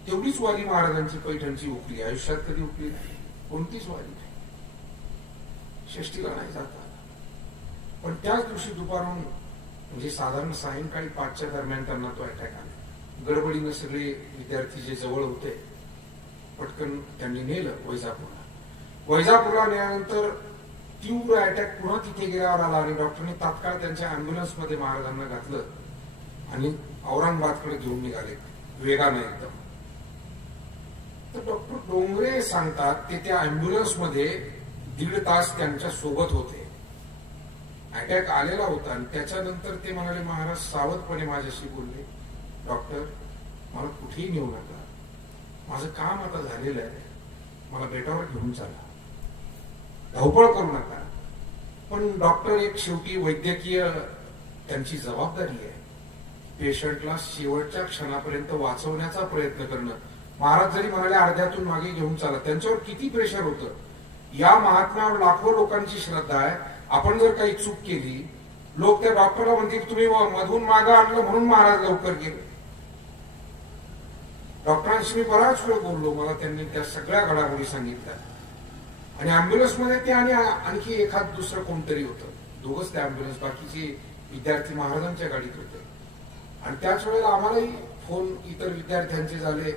तेवढीच वारी महाराजांची पैठणची हुकली. आयुष्यात कधी हुकली नाही, कोणतीच वारी नाही. षष्टीला नाही जाता. पण त्याच दिवशी दुपारून, म्हणजे साधारण सायंकाळी 5च्या दरम्यान त्यांना तो अटॅक आला. गडबडीनं सगळे विद्यार्थी जे जवळ होते पटकन त्यांनी नेलं वैजापूरला. वैजापूरला नेल्यानंतर तीव्र अटॅक पुन्हा तिथे गेल्यावर आला आणि डॉक्टरने तात्काळ त्यांच्या अँब्युलन्स मध्ये महाराजांना घातलं आणि औरंगाबादकडे घेऊन निघाले वेगाने एकदम. तर डॉक्टर डोंगरे सांगतात ते त्या अँब्युलन्स मध्ये 1.5 तास त्यांच्या सोबत होते. अटॅक आलेला होता आणि त्याच्यानंतर ते म्हणाले, महाराज सावधपणे माझ्याशी बोलले, डॉक्टर मला कुठेही नेऊ नका, माझं काम आता झालेलं आहे, मला बेटावर घेऊन चला, धावपळ करू नका. पण डॉक्टर एक शेवटी वैद्यकीय त्यांची जबाबदारी आहे. पेशंटला शेवटच्या क्षणापर्यंत वाचवण्याचा प्रयत्न करणं. महाराज जरी म्हणाले अर्ध्यातून मागे घेऊन चला, त्यांच्यावर किती प्रेशर होतं. या महात्म्यावर लाखो लोकांची श्रद्धा आहे. आपण जर काही चूक केली, लोक त्या डॉक्टरला म्हणतील तुम्ही मधून मागं आणलं म्हणून महाराज लवकर गेले. डॉक्टरांशी मी बराच वेळ बोललो, मला त्यांनी त्या सगळ्या घडामोडी सांगितल्या. आणि अँब्युलन्स मध्ये ते आणि आणखी एखाद दुसरं कोणतरी होतं, दोघच त्या अँब्युलन्स, बाकीचे विद्यार्थी महाराजांच्या गाडीत होते. आणि त्याच वेळेला आम्हालाही फोन इतर विद्यार्थ्यांचे झाले,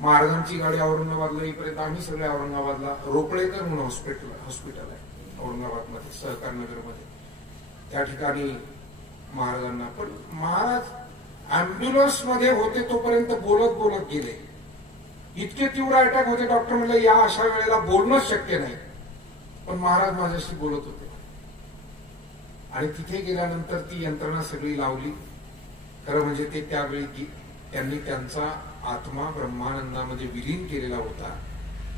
महाराजांची गाडी औरंगाबादला येईपर्यंत आम्ही सगळे औरंगाबादला रोकडेकर म्हणून हॉस्पिटल आहे औरंगाबादमध्ये सहकार नगरमध्ये, त्या ठिकाणी महाराजांना. पण महाराज अँब्युलन्स मध्ये होते तोपर्यंत बोलत बोलत गेले. इतके तीव्र अटॅक होते, डॉक्टर म्हणले या अशा वेळेला बोलणंच शक्य नाही, पण महाराज माझ्याशी बोलत होते. आणि तिथे गेल्यानंतर ती यंत्रणा सगळी लावली. खरं म्हणजे ते त्यावेळी त्यांनी त्यांचा आत्मा ब्रह्मानंदामध्ये विलीन केलेला होता,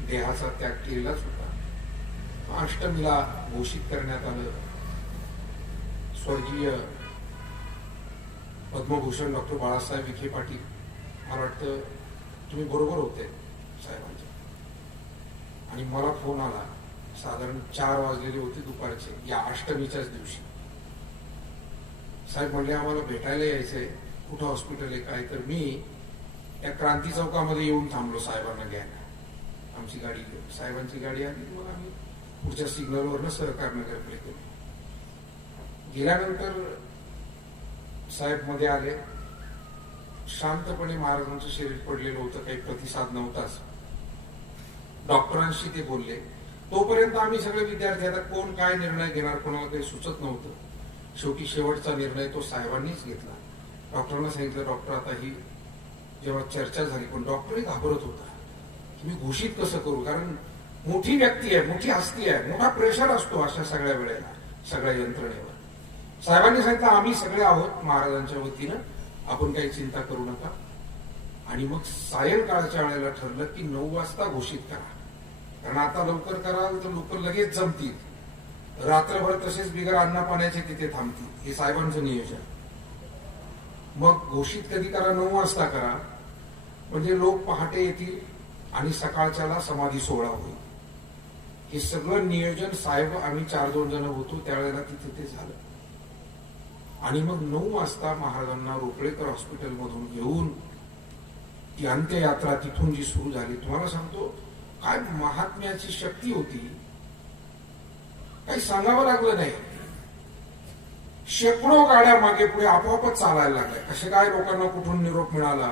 देहाचा त्याग केलेलाच होता. अष्टमीला घोषित करण्यात आलं. स्वर्गीय पद्मभूषण डॉक्टर बाळासाहेब विखे पाटील, मला वाटतं तुम्ही बरोबर होते साहेबांच्या, आणि मला फोन आला. साधारण 4 वाजलेले होते दुपारचे, या अष्टमीच्याच दिवशी. साहेब म्हणले आम्हाला भेटायला यायचंय, कुठं हॉस्पिटल आहे काय? तर मी या क्रांती चौकामध्ये येऊन थांबलो साहेबांना घ्यायला. आमची गाडी घेऊन साहेबांची गाडी आली, मग आम्ही पुढच्या सिग्नलवरनं सहकार नगरकडे गेलो. गेल्यानंतर साहेब मध्ये आले. शांतपणे महाराजांचं शरीर पडलेलं होतं, काही प्रतिसाद नव्हताच. डॉक्टरांशी ते बोलले. तोपर्यंत आम्ही सगळे विद्यार्थी, आता कोण काय निर्णय घेणार कोणाला काही सुचत नव्हतं. शेवटी शेवटचा निर्णय तो साहेबांनीच घेतला. डॉक्टरांना सांगितलं, डॉक्टर आता ही जेव्हा चर्चा झाली, पण डॉक्टरही घाबरत होता की मी घोषित कसं करू, कारण मोठी व्यक्ती आहे, मोठी हस्ती आहे, मोठा प्रेशर असतो अशा सगळ्या वेळेला सगळ्या यंत्रणेवर. साहेबांनी सांगितलं आम्ही सगळे आहोत महाराजांच्या वतीनं, आपण काही चिंता करू नका. आणि मग सायंकाळच्या वेळेला ठरलं की 9 वाजता घोषित करा, कारण आता लवकर कराल तर लोक लगेच जमतील, रात्रभर तसेच बिगर अन्न पाण्याचे तिथे थांबतील. हे साहेबांचं नियोजन. मग घोषित कधी करा? 9 वाजता करा, म्हणजे लोक पहाटे येतील आणि सकाळच्याला समाधी सोहळा होईल. हे सगळं नियोजन साहेब, आम्ही 4-2 जण होतो त्यावेळेला तिथे ते झालं. आणि मग 9 वाजता महाराजांना रोकडेकर हॉस्पिटल मधून घेऊन ती अंत्ययात्रा तिथून जी सुरू झाली, तुम्हाला सांगतो काय महात्म्याची शक्ती होती, काही सांगावं लागलं नाही. शेकडो गाड्या मागे पुढे आपोआपच चालायला लागल्या. कसे काय लोकांना कुठून निरोप मिळाला?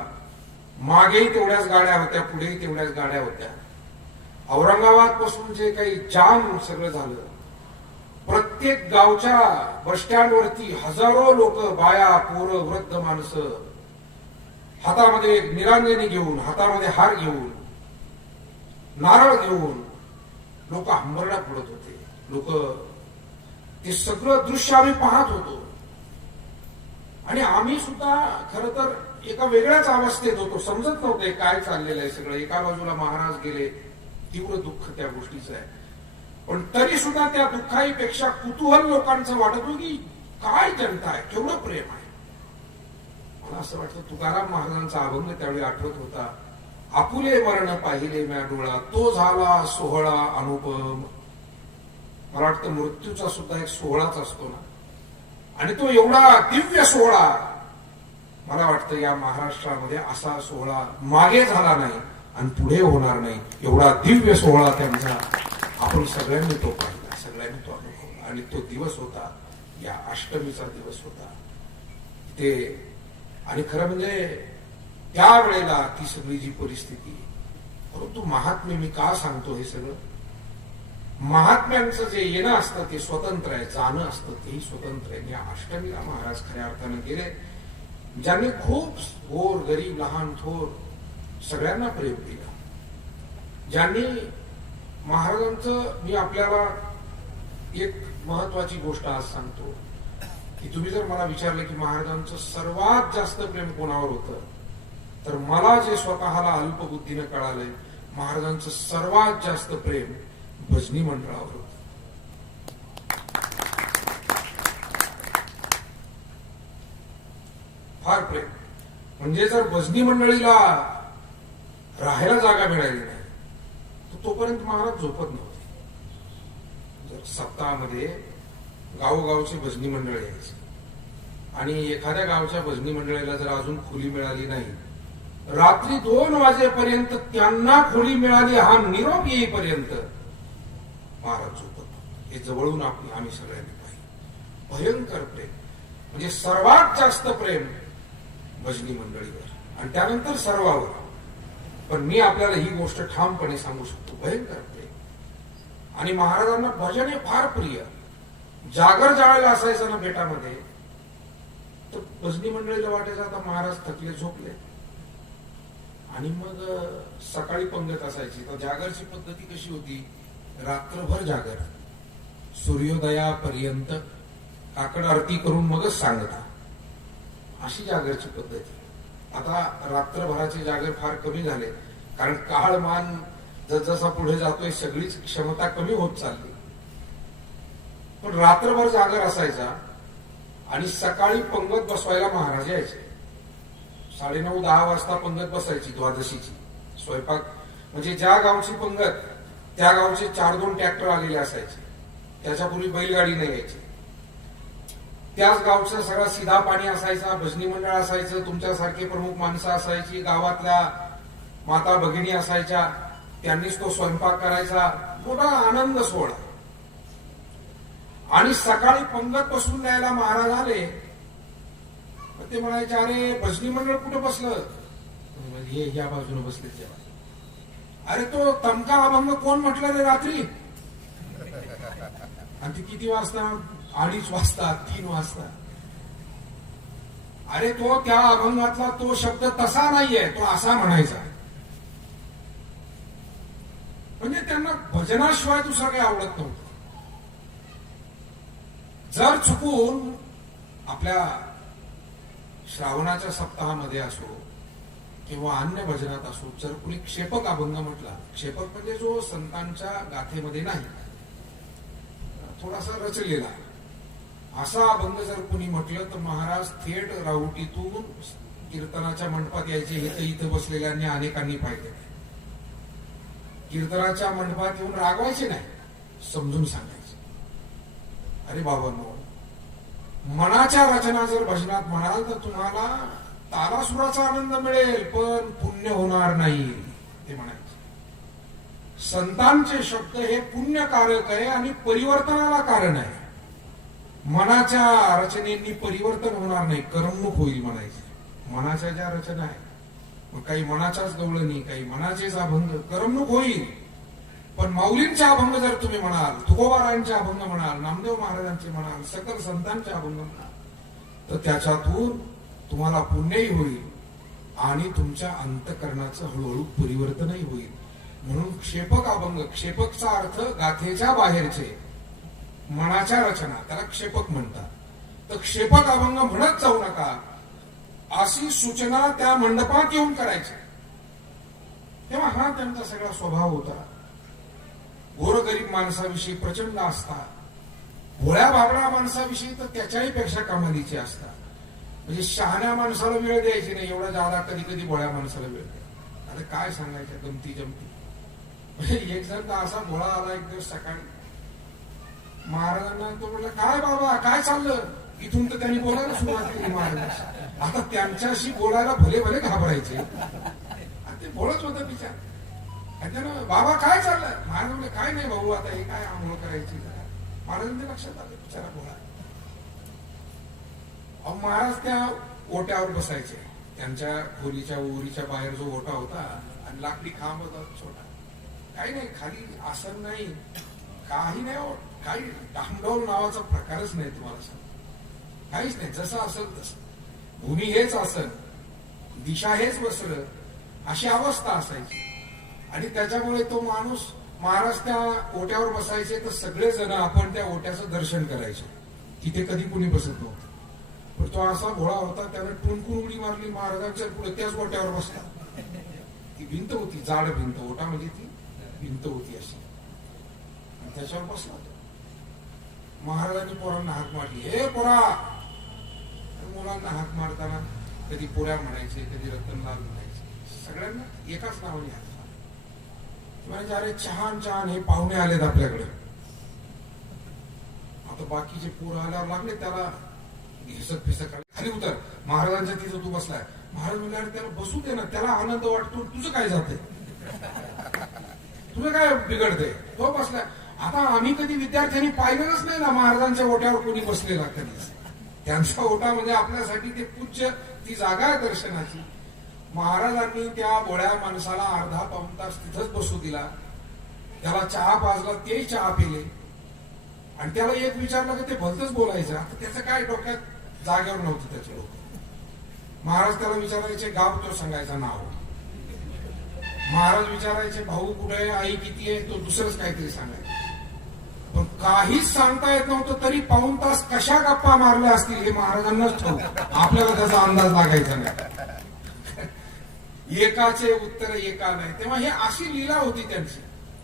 मागेही तेवढ्याच गाड्या होत्या, पुढेही तेवढ्याच गाड्या होत्या. औरंगाबाद पासून जे काही जाम सगळं झालं, प्रत्येक गावच्या बस स्टँडवरती हजारो लोक, बाया, पोरं, वृद्ध माणसं हातामध्ये निरांजनी घेऊन, हातामध्ये हार घेऊन, नारळ घेऊन लोक हंबरडा फोडत होते. लोक ते सगळं दृश्य आम्ही पाहत होतो. आणि आम्ही सुद्धा खरं तर एका वेगळ्याच अवस्थेत होतो, समजत नव्हते काय चाललेलं आहे सगळं. एका बाजूला महाराज गेले, तीव्र दुःख त्या गोष्टीचं आहे, पण तरी सुद्धा त्या दुःखाईपेक्षा कुतूहल लोकांचं वाटत होतं की काय जनता आहे, केवढं प्रेम आहे. मला असं वाटतं तुकाराम महाराजांचा अभंग त्यावेळी आठवत होता. आपुले मरण पाहिले म्या डोळा, तो झाला सोहळा अनुपम. मला वाटतं मृत्यूचा सुद्धा एक सोहळाच असतो ना, आणि तो एवढा दिव्य सोहळा, मला वाटतं या महाराष्ट्रामध्ये असा सोहळा मागे झाला नाही आणि पुढे होणार नाही. एवढा दिव्य सोहळा त्यांचा आपण सगळ्यांनी तो पाहिला, सगळ्यांनी तो अनुभवला. आणि तो दिवस होता, या अष्टमीचा दिवस होता ते. आणि खरं म्हणजे त्यावेळेला ती सगळी जी परिस्थिती, परंतु महात्म्य मी का सांगतो हे सगळं, महात्म्यांचं जे येणं असतं ते स्वतंत्र आहे, जाणं असतं तेही स्वतंत्र आहे. या अष्टमीला महाराज खऱ्या अर्थानं गेले, ज्यांनी खूप थोर, गरीब, लहान, थोर सगळ्यांना प्रेम दिलं. ज्यांनी महाराजांचं, मी आपल्याला एक महत्वाची गोष्ट आज सांगतो की तुम्ही जर मला विचारलं की महाराजांचं सर्वात जास्त प्रेम कोणावर होतं, तर मला जे स्वतःला अल्पबुद्धीनं कळालंय, महाराजांचं सर्वात जास्त प्रेम भजनी मंडळावर होतं. फार प्रेम. म्हणजे जर भजनी मंडळीला राहायला जागा मिळाली नाही तर तोपर्यंत महाराज झोपत नव्हते. जर सप्ताहामध्ये गावोगावची भजनी मंडळ यायची आणि एखाद्या गावच्या भजनी मंडळीला जर अजून खोली मिळाली नाही, रात्री 2 वाजेपर्यंत त्यांना खोली मिळाली हा निरोप येईपर्यंत महाराज झोपत. हे जवळून आम्ही सगळ्यांनी पाहिलं. भयंकर प्रेम, म्हणजे सर्वात जास्त प्रेम भजनी मंडळीवर आणि त्यानंतर सर्वावर. पण मी आपल्याला ही गोष्ट ठामपणे सांगू शकतो, भयंकर प्रेम. आणि महाराजांना भजन हे फार प्रिय. जागर ज्यावेळेला असायचं ना बेटामध्ये, तर भजनी मंडळीला वाटायचं आता महाराज थकले, झोपले. आणि मग सकाळी पंगत असायची. तर जागरची पद्धती कशी होती, रात्रभर जागर, सूर्योदयापर्यंत काकड आरती करून मगच सांगता, अशी जागरची पद्धती. आता रात्रभराचे जागर फार कमी झाले, कारण काळमान जसजसा पुढे जातोय सगळीच क्षमता कमी होत चालली. पण रात्रभर जागर असायचा आणि सकाळी पंगत बसवायला महाराज यायचे. 9:30-10 वाजता पंगत बसायची द्वादशीची. स्वयंपाक म्हणजे ज्या गावची पंगत त्या गावचे 4-2 ट्रॅक्टर आलेले असायचे. त्याच्यापूर्वी बैलगाडी नाही यायची. त्याच गावचं सगळं सीधा पाणी असायचा, भजनी मंडळ असायचं, तुमच्यासारखे प्रमुख माणसं असायची, गावातल्या माता भगिनी असायच्या, त्यांनीच तो स्वयंपाक करायचा. मोठा आनंद सोहळा. आणि सकाळी पंगत बसून द्यायला महाराज आले, ते म्हणायचे, अरे भजनी मंडळ कुठं बसलं, हे या बाजूने बसले तेव्हा. अरे तो तमका अभंग कोण म्हटलं रे रात्री, आणि ती किती वाजता, 2:30 वाजता, 3 वाजता. अरे तो त्या अभंगातला तो शब्द तसा नाहीये, तो असा म्हणायचा. म्हणजे त्यांना भजनाशिवाय दुसरं काही आवडत नव्हतं. जर चुकून आपल्या श्रावणाच्या सप्ताहामध्ये असो किंवा अन्य भजनात असो, जर कुणी क्षेपक अभंग म्हटला, क्षेपक म्हणजे जो संतांच्या गाथेमध्ये नाही, थोडासा रचलेला असा अभंग जर कुणी म्हटलं, तर महाराज थेट राहुटीतून कीर्तनाच्या मंडपात यायचे. हे तर इथं बसलेल्यांनी अनेकांनी पाहिजे. कीर्तनाच्या मंडपात येऊन रागवायचे नाही, समजून सांगायचे. अरे बाबांनो, मनाच्या रचना जर भजनात म्हणाल तर तुम्हाला तालासुराचा आनंद मिळेल, पण पुण्य होणार नाही, ते म्हणायचे. संतांचे शब्द हे पुण्यकारक आहे आणि परिवर्तनाला कारण आहे. मनाच्या रचनेनी परिवर्तन होणार नाही, करमणूक होईल म्हणायचे. मनाच्या ज्या रचना आहे, मग काही मनाच्याच गवळणी, काही मनाचेच अभंग, करमणूक होईल. पण माऊलींचे अभंग जर तुम्ही म्हणाल, तुकोबारायांचे अभंग म्हणाल, नामदेव महाराजांचे म्हणाल, सकल संतांचे अभंग म्हणाल, तर त्याच्यातून तुम्हाला पुण्यही होईल आणि तुमच्या अंतःकरणाचं हळूहळू परिवर्तनही होईल. म्हणून क्षेपक अभंग, क्षेपकचा अर्थ गाथेच्या बाहेरचे, मनाच्या रचना, त्याला क्षेपक म्हणतात. तर क्षेपक अभंग म्हणत जाऊ नका, अशी सूचना त्या मंडपात येऊन करायची. तेव्हा हा त्यांचा सगळा स्वभाव होता. गोरगरीब माणसाविषयी प्रचंड आस्था, भोळ्या बाबड्या माणसाविषयी तर त्याच्याही पेक्षा कमालीची आस्था. म्हणजे शहाण्या माणसाला वेळ द्यायची नाही, एवढा जादा कधी कधी भोळ्या माणसाला वेळ द्यायचा. आता काय सांगायचं, गमती जमती. एक जण तर असा भोळा आला एक दिवस सकाळी महाराजांना. तो म्हटलं, काय बाबा काय चाललं. इथून तर त्यांनी बोलायला सुरुवात केली महाराजांशी. आता त्यांच्याशी बोलायला भले भले घाबरायचे, आणि ते बोलत होतं विचार. आणि त्यानं, बाबा काय चाललंय. महाराज म्हणले, काय नाही भाऊ, आता हे काय आंघोळ करायची. महाराजांच्या लक्षात आलं बिचारा बोला. महाराज त्या ओट्यावर बसायचे. त्यांच्या खोलीच्या उरीच्या बाहेर जो ओटा होता, आणि लाकडी खांब होता छोटा, काही नाही, खाली आसन नाही, काही नाही, काही डामडौल नावाचा प्रकारच नाही. तुम्हाला सांग, काहीच नाही, जसं असेल तसं. भूमी हेच आसन, दिशा हेच वस्त्र, अशी अवस्था असायची. आणि त्याच्यामुळे तो माणूस, महाराज त्या ओट्यावर बसायचे, तर सगळेजण आपण त्या ओट्याचं दर्शन करायचे. तिथे कधी कुणी बसत नव्हतं. पण तो असा भोळा होता, त्याने टुणकून उडी मारली महाराजांच्या पुढे, त्याच ओट्यावर बसला. ती भिंत होती, जाड भिंत, ओटा म्हणजे ती भिंत होती अशी, आणि त्याच्यावर बसला तो. महाराजांनी पोरांना हाक मारली, हे पोरा. मुलांना हाक मारताना कधी पोऱ्या म्हणायचे, कधी रतनलाल म्हणायचे, सगळ्यांना एकाच नावाने हाक मारले. म्हणजे अरे छान छान, हे पाहुणे आलेत आपल्याकडे. आता बाकीचे पोरं आल्यावर लागले त्याला हिसक फिसक, खाली उतर, महाराजांच्या तिथं तू बसलाय. महाराज म्हणले, अरे त्याला बसू दे ना, त्याला आनंद वाटतो, तुझं काय जाते, तुझं काय बिघडते, तो बसलाय. आता आम्ही कधी विद्यार्थ्यांनी पाहिलंच नाही ना महाराजांच्या ओट्यावर कोणी बसलेला कधी. त्यांचा ओटा म्हणजे आपल्यासाठी ते पूज्य, ती जागा आहे दर्शनाची. महाराजांनी त्या बोळ्या माणसाला अर्धा पाऊण तास तिथंच बसू दिला, त्याला चहा पाजला, ते चहा पिले आणि त्याला एक विचारलं की ते भलतच बोलायचं. आता त्याचं काय डोक्यात जागेवर नव्हतं त्याचे लोक. महाराज त्याला विचारायचे गाव, तो सांगायचा नाव. महाराज विचारायचे भाऊ कुठे, आई किती आहे, तो दुसरंच काहीतरी सांगायचं. पण काहीच सांगता येत नव्हतं तरी पाऊण तास कशा गप्पा मारल्या असतील हे महाराजांनाच ठाऊक, आपल्याला त्याचा अंदाज लागायचा नाही. एकाचे उत्तर एका नाही. तेव्हा हे अशी लीला होती त्यांची,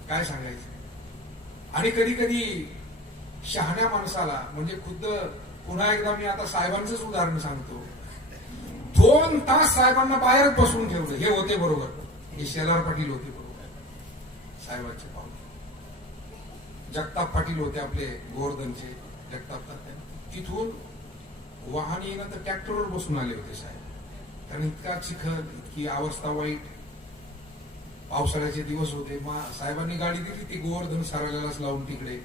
काय सांगायचं. आणि कधी कधी शहाण्या माणसाला, म्हणजे खुद्द पुन्हा एकदा मी आता साहेबांचंच उदाहरण सांगतो. 2 तास साहेबांना बाहेरच बसून ठेवलं. हे होते बरोबर, हे शेलार पाटील होते बरोबर, साहेबांचे पाहुणे. जगताप पाटील होते आपले गोवर्धनचे, जगताप तात्या. तिथून वाहन येणं तर ट्रॅक्टरवर बसून आले होते साहेब, कारण इतका चिखल, इतकी अवस्था वाईट. पावसाळ्याचे दिवस होते. साहेबांनी गाडी दिली, ती गोवर्धन सारायलाच लावून तिकडे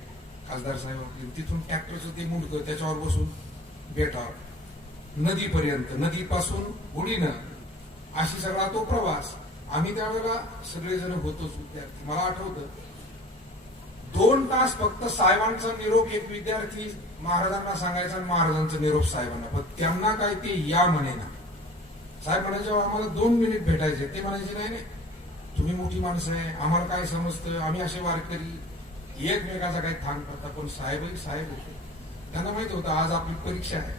खासदार साहेब आपले. तिथून ट्रॅक्टरचं ते मुंडकं, त्याच्यावर बसून बेटावर नदीपर्यंत, नदीपासून होडीनं, अशी सगळा तो प्रवास. आम्ही त्यावेळेला सगळेजण होतोच विद्यार्थी. मला आठवतं 2 तास फक्त साहेबांचा निरोप एक विद्यार्थी महाराजांना सांगायचा आणि महाराजांचा निरोप साहेबांना. पण त्यांना काय ते या म्हणे ना. साहेब म्हणायचे आम्हाला 2 मिनिट भेटायचे. ते म्हणायचे नाही नाही, तुम्ही मोठी माणसं आहे, आम्हाला काय समजतं, आम्ही असे वारकरी, एकमेकाचा काही थांग करता. पण साहेबही साहेब होते, त्यांना माहित होतं आज आपली परीक्षा आहे.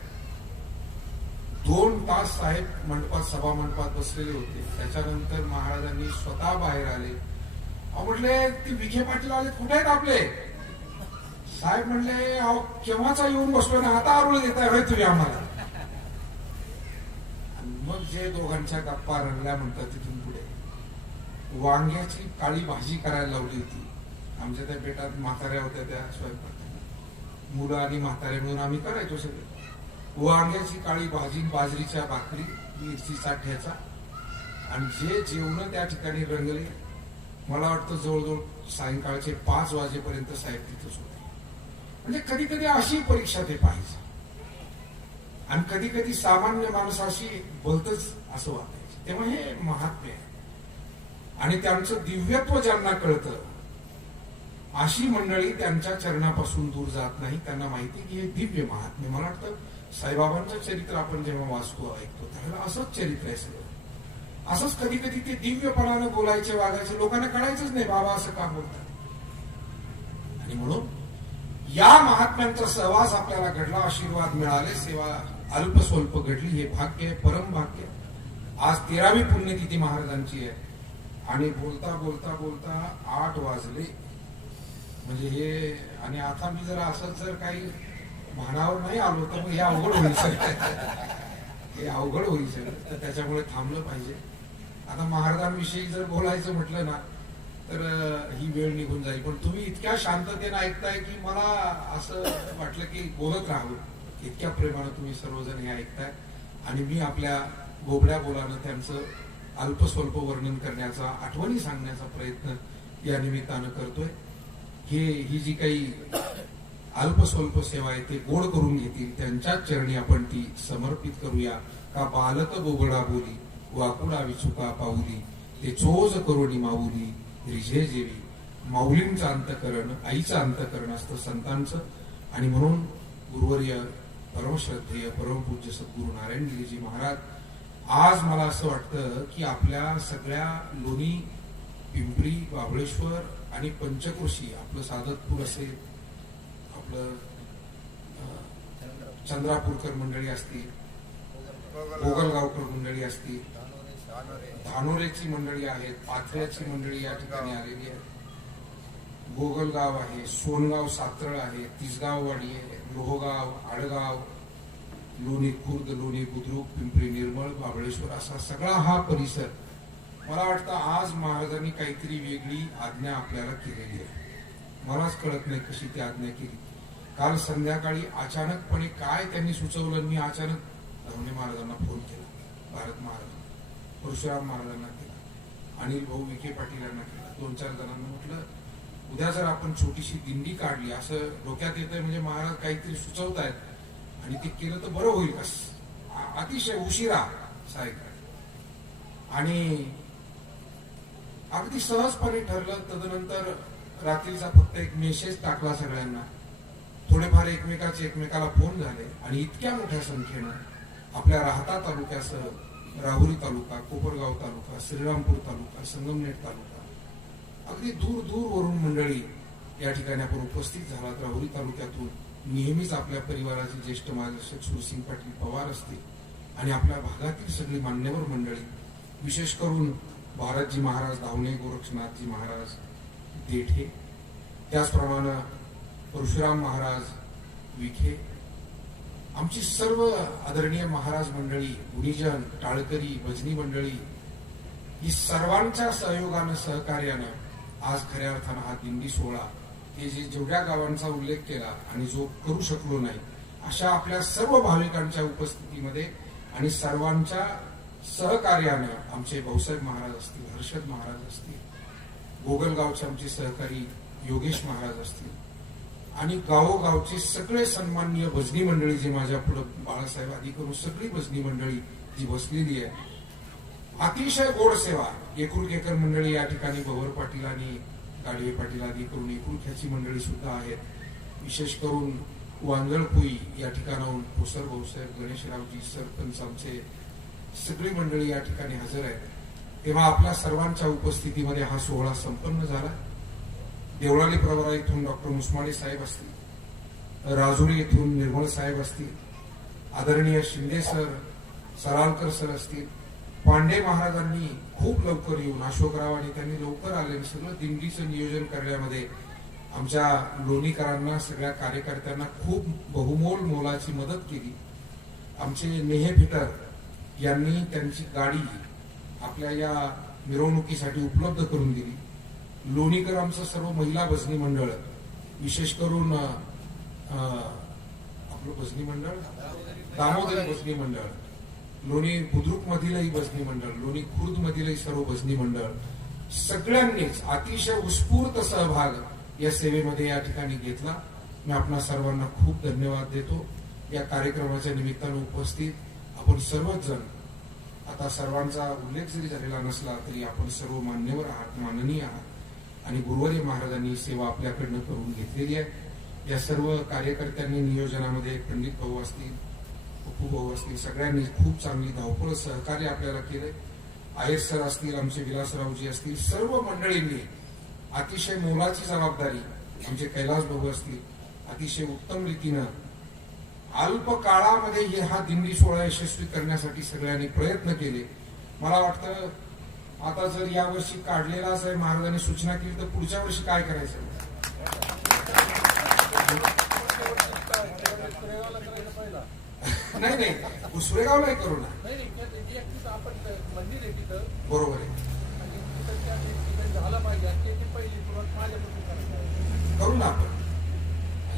2 तास साहेब मंडपात, सभा मंडपात बसलेले होते. त्याच्यानंतर महाराजांनी स्वतः बाहेर आले. म्हटले ते विखे पाटील आले, कुठे आहेत आपले साहेब? म्हणले अहो केव्हाचा येऊन बसलो ना, आता आरोळ देताय होय तुम्ही आम्हाला. मग जे दोघांच्या गप्पा रंगल्या म्हणतात, तिथून पुढे वांग्याची काळी भाजी करायला लावली होती. आमच्या त्या बेटात म्हाताऱ्या होत्या, त्या स्वयंपाक मुलं आणि म्हातारे मिळून आम्ही करायचो सगळे. वांग्याची काळी भाजी, बाजरीच्या भाकरी, मिरचीचा ठेचा, आणि जे जेवण त्या ठिकाणी रंगले. मला वाटतं जवळजवळ सायंकाळचे 5 वाजेपर्यंत साहेब तिथंच होते. म्हणजे कधी कधी अशी परीक्षा ते पाहिजे, आणि कधी कधी सामान्य माणसाशी बोलतच असं वाटायचं. तेव्हा हे महात्म्य आहे. आणि त्यांचं दिव्यत्व ज्यांना कळतं, अशी मंडळी त्यांच्या चरणापासून दूर जात नाही. त्यांना माहिती की हे दिव्य महात्म्य. मला वाटतं साईबाबांचं चरित्र आपण जेव्हा वाचतो, ऐकतो, त्याला असंच चरित्र आहे सगळं. असंच कधी कधी ते दिव्यपणानं बोलायचे, वागायचे, लोकांना कळायचंच नाही बाबा असं का बोलतात. आणि म्हणून या महात्म्यांचा सहवास आपल्याला घडला, आशीर्वाद मिळाले, सेवा अल्पस्वल्प घडली. हे भाग्य आहे, परम भाग्य. आज 13वी पुण्यतिथी महाराजांची आहे. आणि बोलता बोलता बोलता 8 वाजले. म्हणजे हे, आणि आता मी जर असंच जर काही भानावर नाही आलो तर मग हे अवघड होईल सगळं. हे अवघड होईल सगळं. तर त्याच्यामुळे थांबलं पाहिजे. आता महाराजांविषयी जर बोलायचं म्हटलं ना तर ही वेळ निघून जाईल. पण तुम्ही इतक्या शांततेने ऐकताय की मला असं वाटलं की बोलत राहावं. इतक्या प्रेमानं तुम्ही सर्वजण हे ऐकताय. आणि मी आपल्या बोबड्या बोलानं त्यांचं अल्पस्वल्प वर्णन करण्याचा, आठवणी सांगण्याचा प्रयत्न या निमित्तानं करतोय. ही जी काही अल्पस्वल्प सेवा आहे ते गोड करून घेतील, त्यांच्याच चरणी आपण ती समर्पित करूया. का बालक बोबडा बोली, वाकुडा विचुका पाऊली, ते चोज करोनी माऊली, रिझे जेवी. माऊलींचं अंतकरण, आईचं अंतकरण असतं संतांचं. आणि म्हणून गुरुवर्य परमश्रद्धेय परमपूज्य सद्गुरू नारायणगिरीजी महाराज, आज मला असं वाटतं की आपल्या सगळ्या लोणी, पिंपरी, बाबळेश्वर आणि पंचक्रोशी, आपलं सादतपूर असेल, आपलं चंद्रापूरकर मंडळी असतील, गोगलगावकर मंडळी असतील, धानोरेची मंडळी आहेत, पाथऱ्याची मंडळी या ठिकाणी आलेली आहे, गोगलगाव आहे, सोनगाव सातरळ आहे, तिसगाववाडी आहे, लोहगाव, आडगाव, लोणी खुर्द, लोणी बुद्रुक, पिंपरी निर्मळ, बाबळेश्वर, असा सगळा हा परिसर. मला वाटतं आज महाराजांनी काहीतरी वेगळी आज्ञा आपल्याला केलेली आहे. मलाच कळत नाही कशी ती आज्ञा केली. काल संध्याकाळी अचानकपणे काय त्यांनी सुचवलं, मी अचानक धवणे महाराजांना फोन केला, भारत महाराजांना, परशुराम महाराजांना केला, अनिल भाऊ विखे पाटील यांना केला, 2-4 जणांना म्हटलं उद्या जर आपण छोटीशी दिंडी काढली, असं डोक्यात येतंय, म्हणजे महाराज काहीतरी सुचवतायत आणि ते केलं तर बरं होईल. कस अतिशय उशिरा सायंकाळी आणि अगदी सहजपणे ठरलं. तदनंतर रात्रीचा फक्त एक मेसेज टाकला सगळ्यांना, थोडेफार एकमेकाला फोन झाले आणि इतक्या मोठ्या संख्येनं आपल्या राहता तालुक्यासह राहुरी तालुका, कोपरगाव तालुका, श्रीरामपूर तालुका, संगमनेर तालुका, अगदी दूर दूरवरून मंडळी या ठिकाणी आपण उपस्थित झालात. राहुरी तालुक्यातून नेहमीच आपल्या परिवाराचे ज्येष्ठ मार्गदर्शक सुरसिंग पाटील पवार असतील आणि आपल्या भागातील सगळी मान्यवर मंडळी, विशेष करून भारतजी महाराज धावणे, गोरक्षनाथजी महाराज देठे, त्याचप्रमाणे परशुराम महाराज विखे, आमची सर्व आदरणीय महाराज मंडळी, गुणीजन, टाळकरी, भजनी मंडळी, ही सर्वांच्या सहयोगानं, सहकार्यानं आज खऱ्या अर्थानं हा दिंडी सोहळा, हे जेवढ्या गावांचा उल्लेख केला आणि जो करू शकलो नाही, अशा आपल्या सर्व भाविकांच्या उपस्थितीमध्ये आणि सर्वांच्या सहकार्यानं आमचे भाऊसाहेब महाराज असतील, हर्षद महाराज असतील, गोगलगावचे आमचे सहकारी योगेश महाराज असतील आणि गावोगावचे सगळे सन्माननीय भजनी मंडळी, जे माझ्या पुढे बाळासाहेब आदी करून सगळी भजनी मंडळी जी बसलेली आहे, अतिशय गोड सेवा. एकुलकेकर मंडळी या ठिकाणी भवर पाटील आणि गाडवे पाटील आदी करून एकुलख्याची मंडळी सुद्धा आहेत. विशेष करून वांजळपुई या ठिकाणाहून पोसर भाऊसाहेब, गणेशरावजी, सरपंच आमचे सगळी मंडळी या ठिकाणी हजर आहे. तेव्हा आपल्या सर्वांच्या उपस्थितीमध्ये हा सोहळा संपन्न झाला. देवळाली प्रवरा येथून डॉक्टर मुसमाडे साहेब असतील, राजुरी येथून निर्मळ साहेब असतील, आदरणीय शिंदे सर, सरालकर सर असतील, पांडे महाराजांनी खूप लवकर येऊन, अशोकराव आणि त्यांनी लवकर आले, सगळं दिंडीचं नियोजन करण्यामध्ये आमच्या लोणीकरांना, सगळ्या कार्यकर्त्यांना खूप बहुमोल मोलाची मदत केली. आमचे नेहे फिटर यांनी त्यांची गाडी आपल्या या मिरवणुकीसाठी उपलब्ध करून दिली. लोणीकर आमचं सर्व महिला भजनी मंडळ, विशेष करून आपलं भजनी मंडळ दामोदरी भजनी मंडळ, लोणी बुद्रुक मधीलही भजनी मंडळ, लोणी खुर्द मधीलही सर्व भजनी मंडळ, सगळ्यांनीच अतिशय उत्स्फूर्त सहभाग या सेवेमध्ये या ठिकाणी घेतला. मी आपणा सर्वांना खूप धन्यवाद देतो. या कार्यक्रमाच्या निमित्तानं उपस्थित आपण सर्वच जण, आता सर्वांचा उल्लेख जरी झालेला नसला तरी आपण सर्व मान्यवर आहात, माननीय आहात आणि गुरुवर्य महाराजांनी सेवा आपल्याकडनं करून घेतलेली आहे. या सर्व कार्यकर्त्यांनी नियोजनामध्ये पंडित भाऊ असतील, पप्पू भाऊ असतील, सगळ्यांनी खूप चांगली धावपळ सहकार्य आपल्याला केलंय. आयर सर असतील, आमचे विलासरावजी असतील, सर्व मंडळींनी अतिशय मोलाची जबाबदारी, आमचे कैलास भाऊ असतील, अतिशय उत्तम रीतीनं अल्प काळामध्ये हा दिंडी सोहळा यशस्वी करण्यासाठी सगळ्यांनी प्रयत्न केले. मला वाटतं आता जर या वर्षी काढलेला साहेब महाराजांनी सूचना केली तर पुढच्या वर्षी काय करायचं? नाही नाही, सुरेगाव नाही करू ना. बरोबर आहे, करू ना आपण.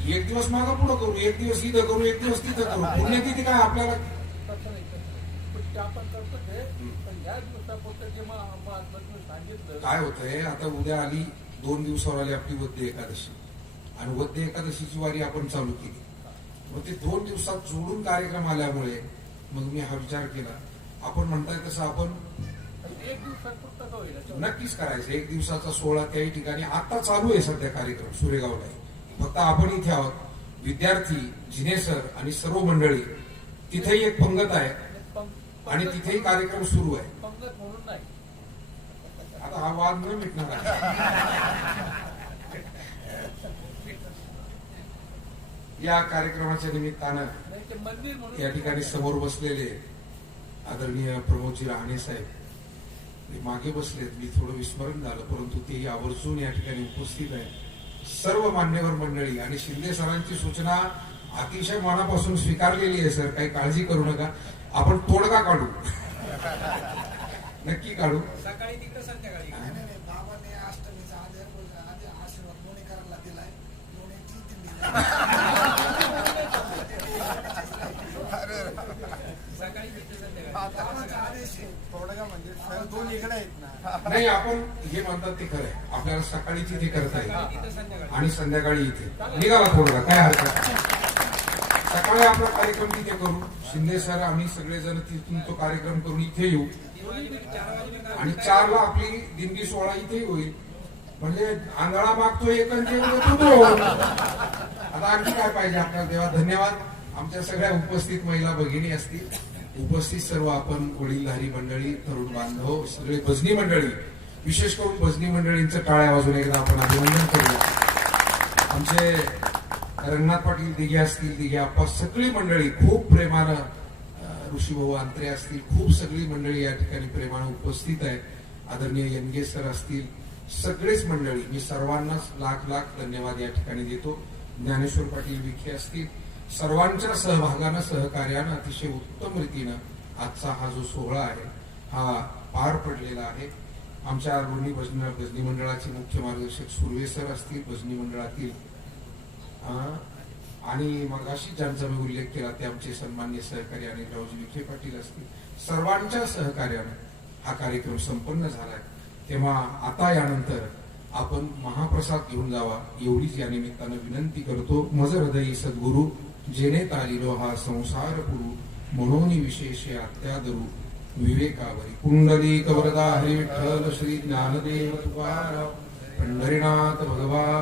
एक दिवस मागं पुढं करू, एक दिवस इथं करू, एक दिवस तिथं करू. पुण्यतिथी काय आपल्याला काय होतंय, आता उद्या आली, 2 दिवसावर आली आपली वद्य एकादशी आणि वद्य एकादशीची वारी आपण चालू केली. मग ते 2 दिवसात जोडून कार्यक्रम आल्यामुळे मग मी हा विचार केला, आपण म्हणताय तसं आपण नक्कीच करायचं. 1 दिवसाचा सोहळा त्याही ठिकाणी आता चालू आहे सध्या कार्यक्रम सुरेगावला. फक्त आपण इथे आहोत, विद्यार्थी, जिनेसर आणि सर्व मंडळी, तिथेही एक पंगत आहे आणि तिथेही कार्यक्रम सुरू आहे. आता हा वाद न मिटणार आहे. या कार्यक्रमाच्या निमित्तानं या ठिकाणी समोर बसलेले आदरणीय प्रमोदजी राहणे साहेब मागे बसलेत. मी थोडं विस्मरण झालं, परंतु तेही आवर्जून या ठिकाणी उपस्थित आहे. सर्व मान्यवर मंडळी आणि शिंदे सरांची सूचना अतिशय मनापासून स्वीकारलेली आहे. सर, काही काळजी करू नका, आपण तोडगा काढू, नक्की काढू. सकाळी तिकडे संध्याकाळी बाबांनी अष्टमीचा आशीर्वाद लोणीकरांना दिलाय. सकाळी संध्याकाळी तोडगा म्हणजे दोन इकडे आहेत ना. नाही, आपण हे म्हणतात ते खरंय, आपल्याला सकाळी तिथे करता येईल आणि संध्याकाळी इथे निघाला तोडगा, काय हरकत नाही. सकाळी आपला कार्यक्रम तिथे करू, शिंदे सर आम्ही सगळेजण तिथून तो कार्यक्रम करून इथे येऊ आणि 4ला आपली दिंडी सोहळा इथे होईल. म्हणजे आंधळा मागतो एक आणि ते म्हणतो दोन. आता आणखी काय पाहिजे आपल्याला देवा. धन्यवाद. आमच्या सगळ्या उपस्थित महिला भगिनी असतील, उपस्थित सर्व आपण वडीलधारी मंडळी, तरुण बांधव, सगळे भजनी मंडळी, विशेष करून भजनी मंडळींचं टाळ्या वाजून एकदा आपण अभिनंदन करूया. आमचे रंगनाथ पाटील दिघे असतील, दिघे आप्पा, सगळी मंडळी खूप प्रेमानं, ऋषीभाऊ आंत्रे असतील, खूप सगळी मंडळी या ठिकाणी प्रेमानं उपस्थित आहे. आदरणीय यनगे सर असतील, सगळेच मंडळी, मी सर्वांनाच लाख लाख धन्यवाद या ठिकाणी देतो. ज्ञानेश्वर पाटील विखे असतील, सर्वांच्या सहभागानं, सहकार्यानं अतिशय उत्तम रीतीनं आजचा हा जो सोहळा आहे हा पार पडलेला आहे. आमच्या लोणी भजनी मंडळाचे मुख्य मार्गदर्शक सुर्वे सर असतील, भजनी मंडळातील आणि मगाशी ज्यांचा मी उल्लेख केला ते आमचे सन्मान्य सहकारी अनिलरावजी विखे पाटील असतील, सर्वांच्या सहकार्यानं हा कार्यक्रम संपन्न झालाय. तेव्हा आता यानंतर आपण महाप्रसाद घेऊन जावा एवढीच या निमित्तानं विनंती करतो. मज हृदयी सद्गुरु जेने तारिलो हा संसार पुरू, मनोनी विशेष अत्यादरू विवेकावरी. कुंडलिक वरदा हरी विठ्ठल श्री ज्ञानदेव तुकाराम पंढरीनाथ भगवान.